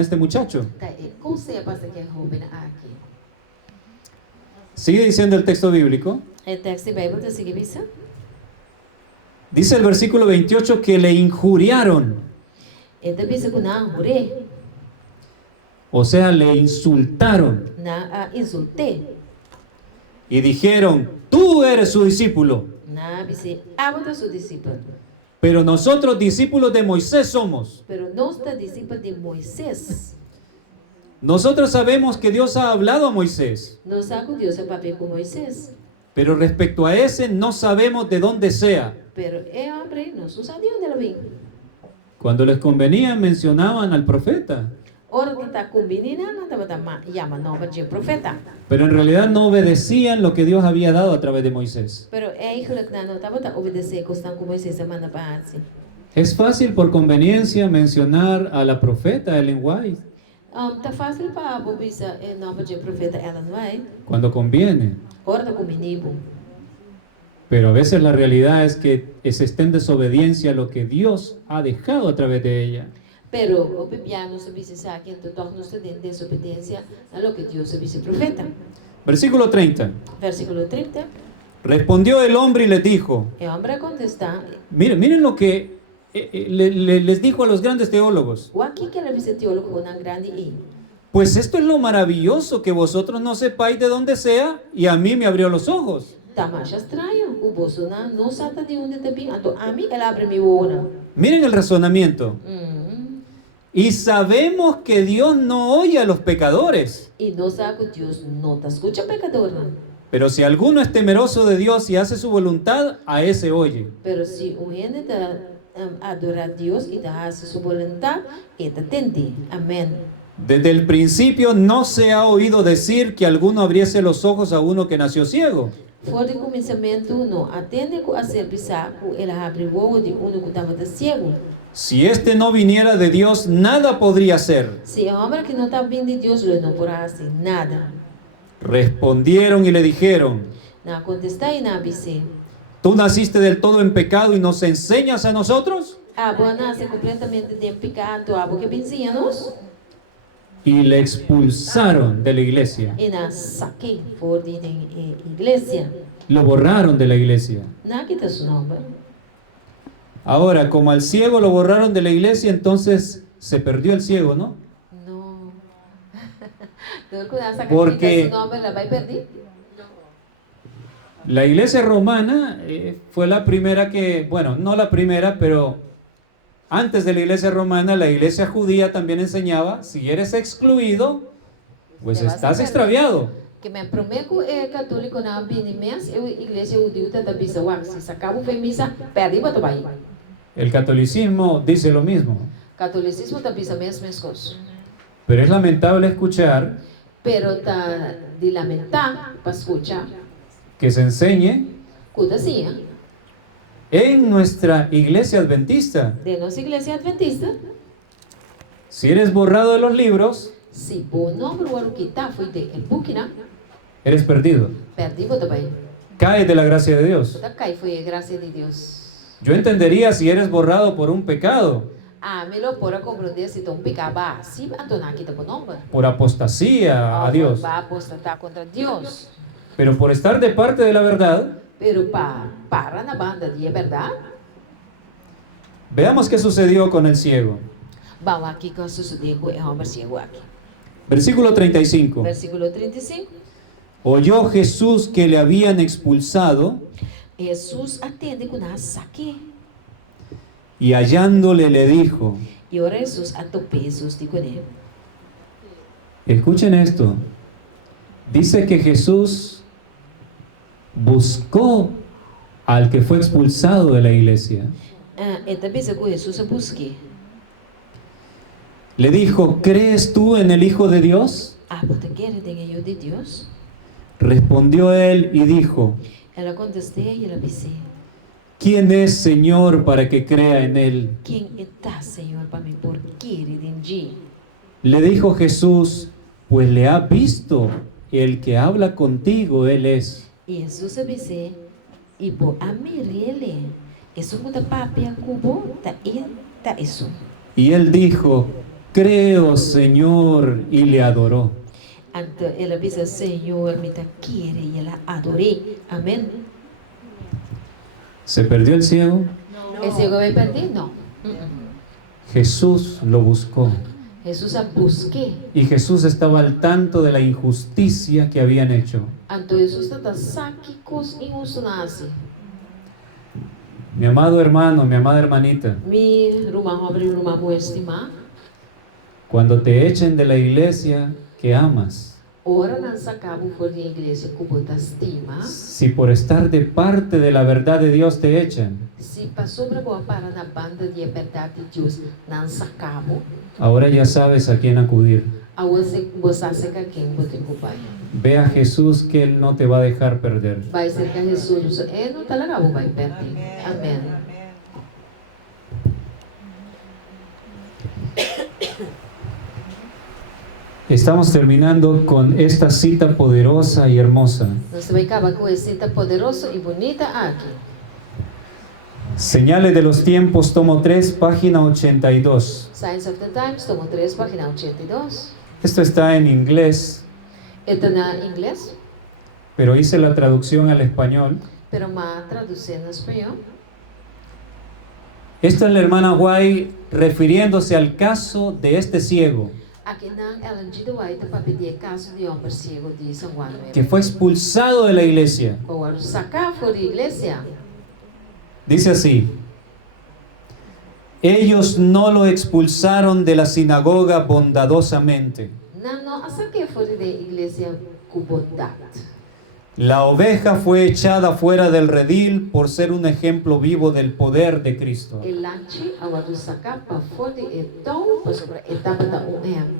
este muchacho. Tá, como se passa que Ruben aqui? Sigue diciendo el texto bíblico. O texto da Bíblia está seguindo. Dice el versículo 28 que le injuriaron, Esta bisa ko na hure, o sea, le insultaron na insulte, y dijeron, tú eres su discípulo, na bisa abota su discípulo. pero nosotros discípulos de Moisés somos. Pero nós da discípulo de Moisés. Nosotros sabemos que Dios ha hablado a Moisés, Nós sabemos que Deus é papel com Moisés. pero respecto a ese no sabemos de dónde sea. Pero é homem, nós não sabemos onde ela vem. Cuando les convenía mencionaban al profeta, Ora que está com menina, não estava chama nome de profeta. pero en realidad no obedecían lo que Dios había dado a través de Moisés. Pero é eigenlijk não estava obedecendo, constante com Moisés, manda para assim. Es fácil por conveniencia mencionar a la profeta Ellen White Tá fácil para bobisa em nome de profeta Ellen White. cuando conviene, Ora com menino. pero a veces la realidad es que se está en desobediencia a lo que Dios ha dejado a través de ella. Pero o bibiano se dice que então torna-se de desobediência a lo que Deus se dice profeta. Versículo 30. Versículo 30. Respondió el hombre y les dijo, El hombre contesta, miren lo que les dijo a los grandes teólogos. o aqui que ela dice teólogo una grande e. Pues esto es lo maravilloso, que vosotros no sepáis de dónde sea, y a mí me abrió los ojos. Tá mais estranho, o Bolsonaro não sabe de onde está vindo, então a mim ela abre meu olho. Miren el razonamiento. Y sabemos que Dios no oye a los pecadores. E nós sabemos que Deus não está escutando pecador, não. Pero si alguno es temeroso de Dios y hace su voluntad, a ese oye. Pero se o gente está adorar a Deus e está fazendo sua vontade, ele atende. Amém. Desde el principio no se ha oído decir que alguno abriese los ojos a uno que nació ciego. Fora do começamento, não atende a ser pensar que ele abre o olho de um que estava cego. Si este no viniera de Dios, nada podría ser. Se o homem que não está vindo de Deus, ele não poderá fazer nada. Respondieron y le dijeron, Não contestar e não dizer. ¿tú naciste del todo en pecado y nos enseñas a nosotros? A boa nasce completamente de pecado, a boa que vencíamos. Y le expulsaron de la iglesia. E na saque fora de igreja. Lo borraron de la iglesia. Não quita seu nome. Ahora, como al ciego lo borraron de la iglesia, entonces se perdió el ciego, ¿no? Não. Porque Porque- su nome, ela vai perder. La iglesia romana fue la primera que, bueno, no la primera, pero antes de la iglesia romana, la iglesia judía también enseñaba, si eres excluido, pues Te vas a estás perder. extraviado. Que me prometo é católico na binimes, eu igreja judía da bisa wax, se acaba o missa, perde para vai. El catolicismo dice lo mismo, Catolicismo da bisa mesmas coisas. pero es lamentable escuchar Pero tá de lamentar para escuchar, que se enseñe cuida assim, en nuestra iglesia adventista, de nossa igreja adventista, si eres borrado de los libros, se o nome o que tá foi de el bukina, eres perdido, perde para vai. caes de la gracia de Dios. Da cai foi a graça de Deus. Yo entendería si eres borrado por un pecado, Melhor para compreender se estão pecaba, se atonar aqui tá por nome. por apostasía a Dios, Vai apostatar contra Deus. pero por estar de parte de la verdad, Pero para na banda de verdade, veamos qué sucedió con el ciego. vamos aqui com o sucedeu com o homem cego aqui. Versículo 35. Versículo 35. Oyó Jesús que le habían expulsado Jesus atende com a saque. y hallándole le dijo, E ora Jesus atopou Jesus de com ele. escuchen esto, dice que Jesús buscó al que fue expulsado de la iglesia. E também se com Jesus a busque. Le dijo, ¿crees tú en el Hijo de Dios? Você quer ter eu de Deus? Respondió él y dijo, Ela contestou e ela disse: ¿quién es Señor para que crea en él? Quem está, Senhor, para mim por querer entendi? Le dijo Jesús, pues le ha visto, el que habla contigo, él es. E Jesus disse: E por amir ele, isso muda papel cubo, tá isso. Y él dijo, creo, Señor, y le adoró. Então ela disse: Senhor, me tá querer e ela adorei. Amém. ¿Se perdió el ciego? Esse ego vai perder? Não. Jesús lo buscó. Jesus a busquei. Y Jesús estaba al tanto de la injusticia que habían hecho. Então Jesus está saque cos injustiça. Mi amado hermano, mi amada hermanita, Mi rumah abre rumah mu estima. cuando te echen de la iglesia que amas, Ora não sacava for de igreja cubo da estima. si por estar de parte de la verdad de Dios te echan, Se passou para boa para na banda de verdade de Deus, não sacava. ahora ya sabes a quién acudir. A você seca quem bote culpai. Ve a Jesús que Él no te va a dejar perder. Vai ser que Jesus, não talaga vai perder. Amém. Estamos terminando con esta cita poderosa y hermosa. Nós vai acabar com essa cita poderosa e bonita aqui. Señales de los tiempos, tomo 3, página 82. Signs of the Times, tomo 3, página 82. Esto está en inglés, Ito na inglês, pero hice la traducción al español. pero traduzindo em espanhol. Esta es la hermana White refiriéndose al caso de este ciego Aqui na Ellen G. White para pedir caso de homem cego de São Juan. que fue expulsado de la iglesia. Ou sacar fora da igreja. Dice así: ellos no lo expulsaron de la sinagoga bondadosamente. Não saquei fora da igreja com bondade. La oveja fue echada fuera del redil por ser un ejemplo vivo del poder de Cristo. El lanche awadu sacar para fora então, para etapa da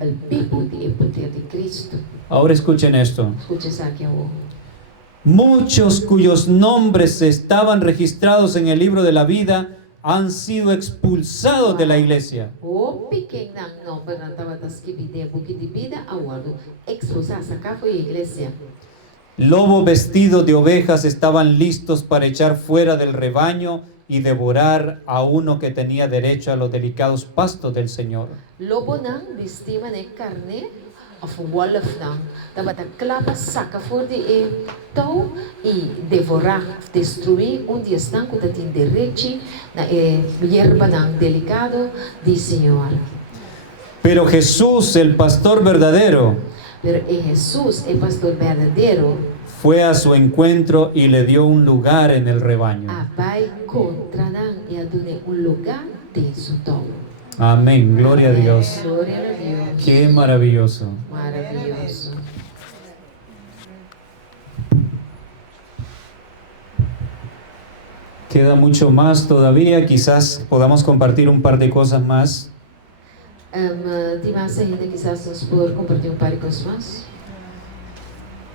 el vivo de poder de Cristo. Ahora escuchen esto. Escuche isso aqui agora. Muchos cuyos nombres estaban registrados en el libro de la vida han sido expulsados de la iglesia. O pequeno nombre na estava escrito no book de vida awadu expulsar sacar fora da igreja. Lobos vestidos de ovejas estaban listos para echar fuera del rebaño y devorar a uno que tenía derecho a los delicados pastos del Señor. Lobo nang vestima de carne of wolf nang dapat klapa saka voor de touw e devorar, destruir onde estão com tem direito na hierba nang delicado de Senhor. Pero Jesús, el pastor verdadero, Pero Jesús, el pastor verdadero, fue a su encuentro y le dio un lugar en el rebaño. vai contra nang e adune un lugar de su touw. Amén, gloria a Dios. Gloria a Dios. Qué maravilloso. Maravilloso. Queda mucho más todavía, quizás podamos compartir un par de cosas más. Tem mais ainda, quizás nos por compartir par de coisas mais.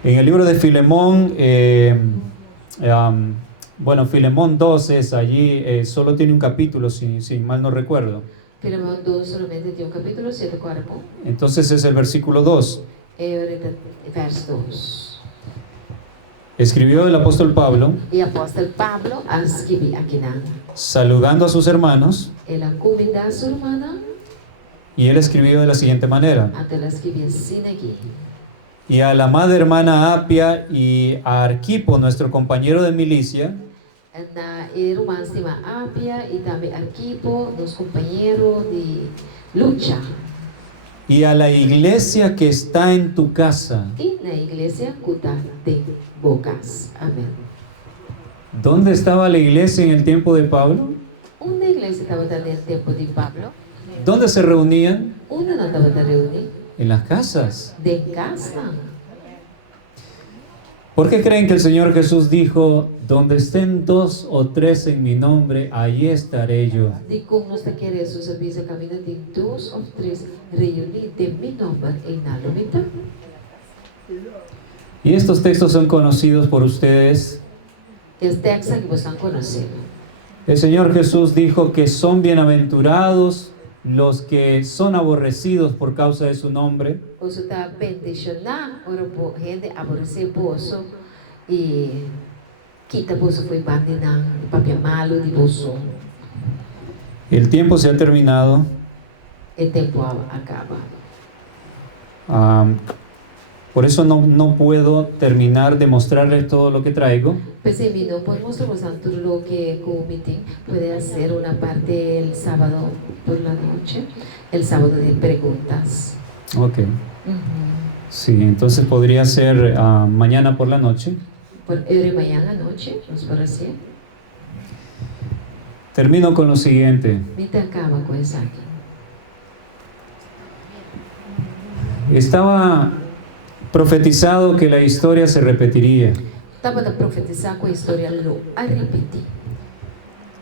En el libro de Filemón, bueno, Filemón 2 es allí, solo tiene un capítulo, si mal no recuerdo. Filemón 2 solamente tem capítulo 7 cuerpo. Entonces es el versículo 2. Vers 2. Escribió el apóstol Pablo, E apóstolo Pablo escreve aqui na. saludando a sus hermanos, Ela convida a sua irmã, y él escribió de la siguiente manera: até ela escreve assim aqui. y a la amada hermana Apia y a Arquipo, nuestro compañero de milicia, Na irmã se chama Apia e também Arquipo, nos companheiros de luta. y a la iglesia que está en tu casa. E na igreja cuida de bocas. Amém. ¿Dónde estaba la iglesia en el tiempo de Pablo? Onde a igreja estava no tempo de Pablo? ¿Dónde se reunían? Onde não estava reunida? En las casas. De casa. ¿Por qué creen que el Señor Jesús dijo: donde estén 2 o 3 en mi nombre, allí estaré yo? De como nós queremos Jesus avisa caminho de 2 ou 3 reunidos de mi nombre em na lumita. Y estos textos son conocidos por ustedes. Esse texto que vocês conhecem. El Señor Jesús dijo que son bienaventurados los que son aborrecidos por causa de su nombre. Você está bendicionar ora por gente aborrecer bolso e quita bolso foi bandinan papel malo de bolso. El tiempo se ha terminado. O tempo acaba. Por eso no puedo terminar de mostrarles todo lo que traigo. Pensei, não podemos mostrar tudo o que o meeting puede hacer una parte el sábado por la noche, el sábado de preguntas. Ok. Sí, entonces podría ser mañana por la noche. Por hora mañana noche, nos parece. Termino con lo siguiente. Me acaba con eso aquí. Estaba profetizado que la historia se repetiría. Estava a profetizar com a história lo a repetir.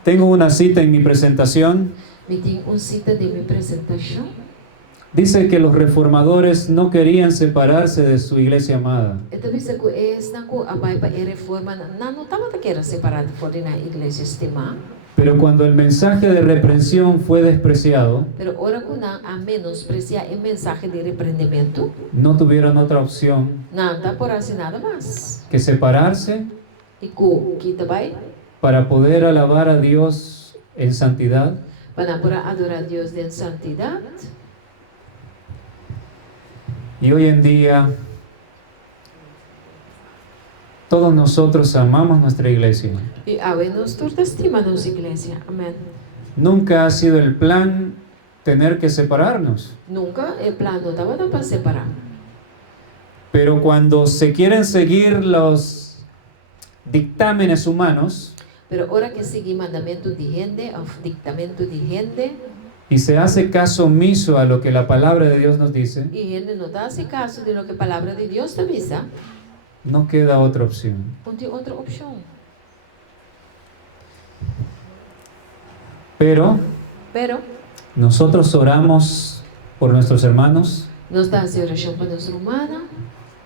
Tengo una cita en mi presentación. Me tem cita de minha apresentação. Dice que los reformadores no querían separarse de su iglesia amada. Eu também sei que esta com a Bíblia é reforma, não estava a querer separar fora da igreja estimar. Pero cuando el mensaje de reprensión fue despreciado, Pero ora kuna a menospreciar el mensaje de reprendimiento, no tuvieron otra opción nada por hacer nada más. que separarse E ko kita bay, para poder alabar a Dios en santidad para adorar a Dios en santidad. y hoy en día todos nosotros amamos nuestra iglesia. E ave nos turta estima nos iglesia. Amén. Nunca ha sido el plan tener que separarnos, Nunca el plano estaba para separar. pero cuando se quieren seguir los dictámenes humanos Pero ahora que sigue mandamiento de gente, o dictamento de gente, y se hace caso omiso a lo que la palabra de Dios nos dice, y gente no te hace caso de lo que palabra de Dios te avisa, no queda otra opción. ponte otra opción. Pero Pero nosotros oramos por nuestros hermanos, nos da esa oración para nuestra hermana,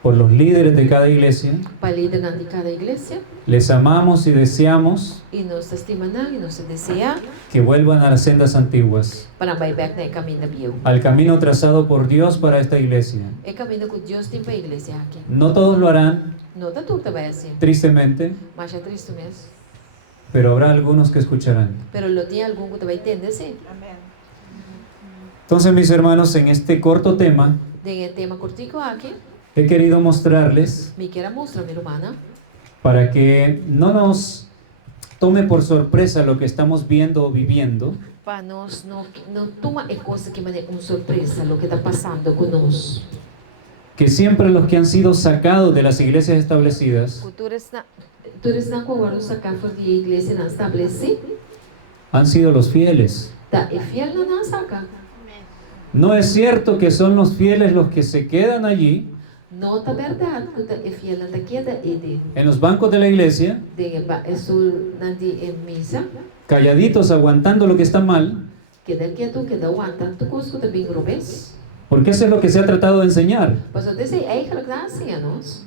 por los líderes de cada iglesia, para el líder de cada iglesia, les amamos y deseamos y nos estiman y nos desea que vuelvan a las sendas antiguas, para ir back na camino bio. al camino trazado por Dios para esta iglesia. El camino que Dios tiene para la iglesia aquí. No todos lo harán, No te tú te vayas así, tristemente, más ya triste mes, pero habrá algunos que escucharán. pero lo tiene algún que te va a entender, sí. Entonces, mis hermanos, en este corto tema De el tema cortico aquí, he querido mostrarles me quiera mostrar mi hermana, para que no nos tome por sorpresa lo que estamos viendo o viviendo, para nos no toma el cosa que me dé una sorpresa lo que está pasando con nos. que siempre los que han sido sacados de las iglesias establecidas Tu eres na agora sacar fora de igreja na estabelece, han sido los fieles. tá e fiel na saca. No es cierto que son los fieles los que se quedan allí Não tá verdade que tá e fiel na queda e en los bancos de la iglesia, de ba esul na de em misa, calladitos aguantando lo que está mal, queda quieto, queda aguanta, tu coisas que tá bem grobes. porque eso es lo que se ha tratado de enseñar. Mas eu disse eigenlijk na assim a nós.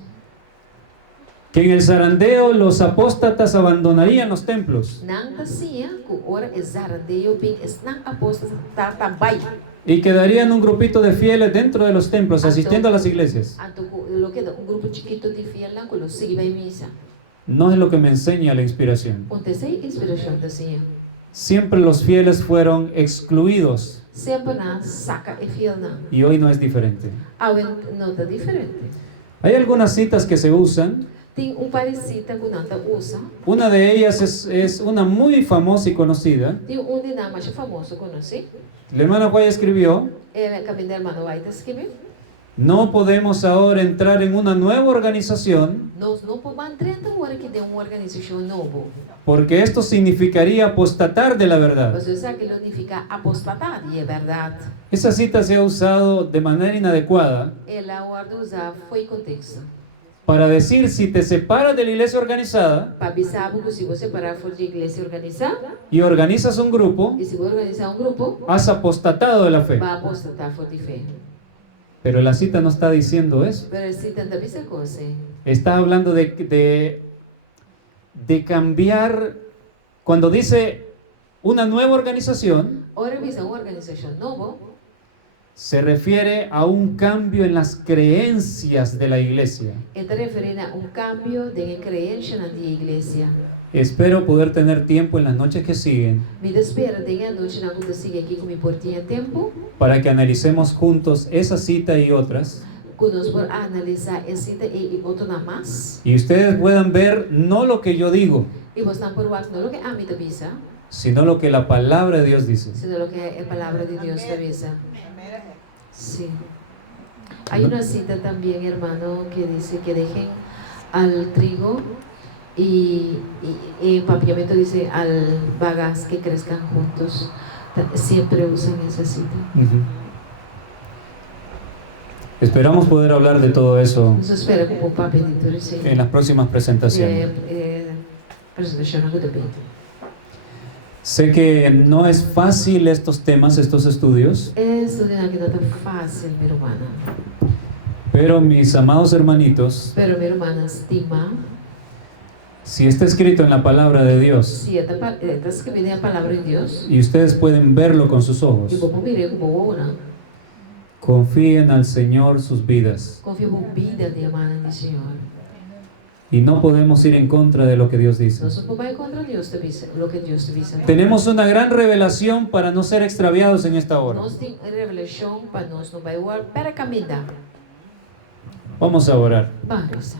Que en el zarandeo los apóstatas abandonarían los templos Nang assim, que ora exarandeio bem es nang apóstolo tá também. y quedarían un grupito de fieles dentro de los templos asistiendo a las iglesias. Anto lo que grupo chiquito de fiel lang que lo sigue bem misa. No es lo que me enseña la inspiración. Acontece inspiração da assim. Siempre los fieles fueron excluidos Sempre na saca e fiel na. y hoy no es diferente. Awen nota diferente. Hay algunas citas que se usan. Tem parecida com nada usa. Una de ellas es una muy famosa y conocida. Tem de nada mais famoso conhece. El hermano Guay escribió: Caminho da irmã White escreve. no podemos ahora entrar en una nueva organización Nós não podemos entrar agora que tem uma organização nova. porque esto significaría apostatar de la verdad. Mas você sabe que significa apostatar, e é verdade. Esa cita se ha usado de manera inadecuada Ela guarda usar foi contexto. para decir si te separas de la iglesia organizada Para avisar que se você parar fora de igreja organizada, y organizas un grupo, e se você organizar grupo, has apostatado de la fe. vai apostatar fora de fé. Pero la cita no está diciendo eso. Mas se tenta essa coisa. Está hablando de cambiar. Cuando dice una nueva organización, Ora avisa uma organização nova, se refiere a un cambio en las creencias de la iglesia. está referindo a cambio de creencia na igreja. Espero poder tener tiempo en las noches que siguen Me espera de a noite na que sigue aqui com por tempo, para que analicemos juntos esa cita y otras conosco por analisar essa e outro na mais. y ustedes puedan ver no lo que yo digo, E você não por o não lo que a mim te avisa, sino lo que la palabra de Dios dice. sino lo que a palavra de Deus te avisa. Sí. Hay una cita también, hermano, que dice que dejen al trigo y papiamento dice al vagas que crezcan juntos. Siempre usan esa cita. Esperamos poder hablar de todo eso Nos espera como papi editor, sí. en las próximas presentaciones. Presentación algo de bien. Sé que no es fácil estos temas, estos estudios, Esto de aquí no tan fácil, mi hermana. pero mis amados hermanitos, Pero mi hermana estima, Si está escrito en la palabra de Dios Se está escrito en la palabra de Dios, y ustedes pueden verlo con sus ojos, e vou mirar com boa ona, confíen al Señor sus vidas. confio com vida de amar no Senhor. Y no podemos ir en contra de lo que Dios dice. Nós não podemos ir contra Deus, lo que Deus te dice. Tenemos una gran revelación para no ser extraviados en esta hora. Nós temos revelação para nós não vai orar para caminhar. Vamos a orar. Vamos.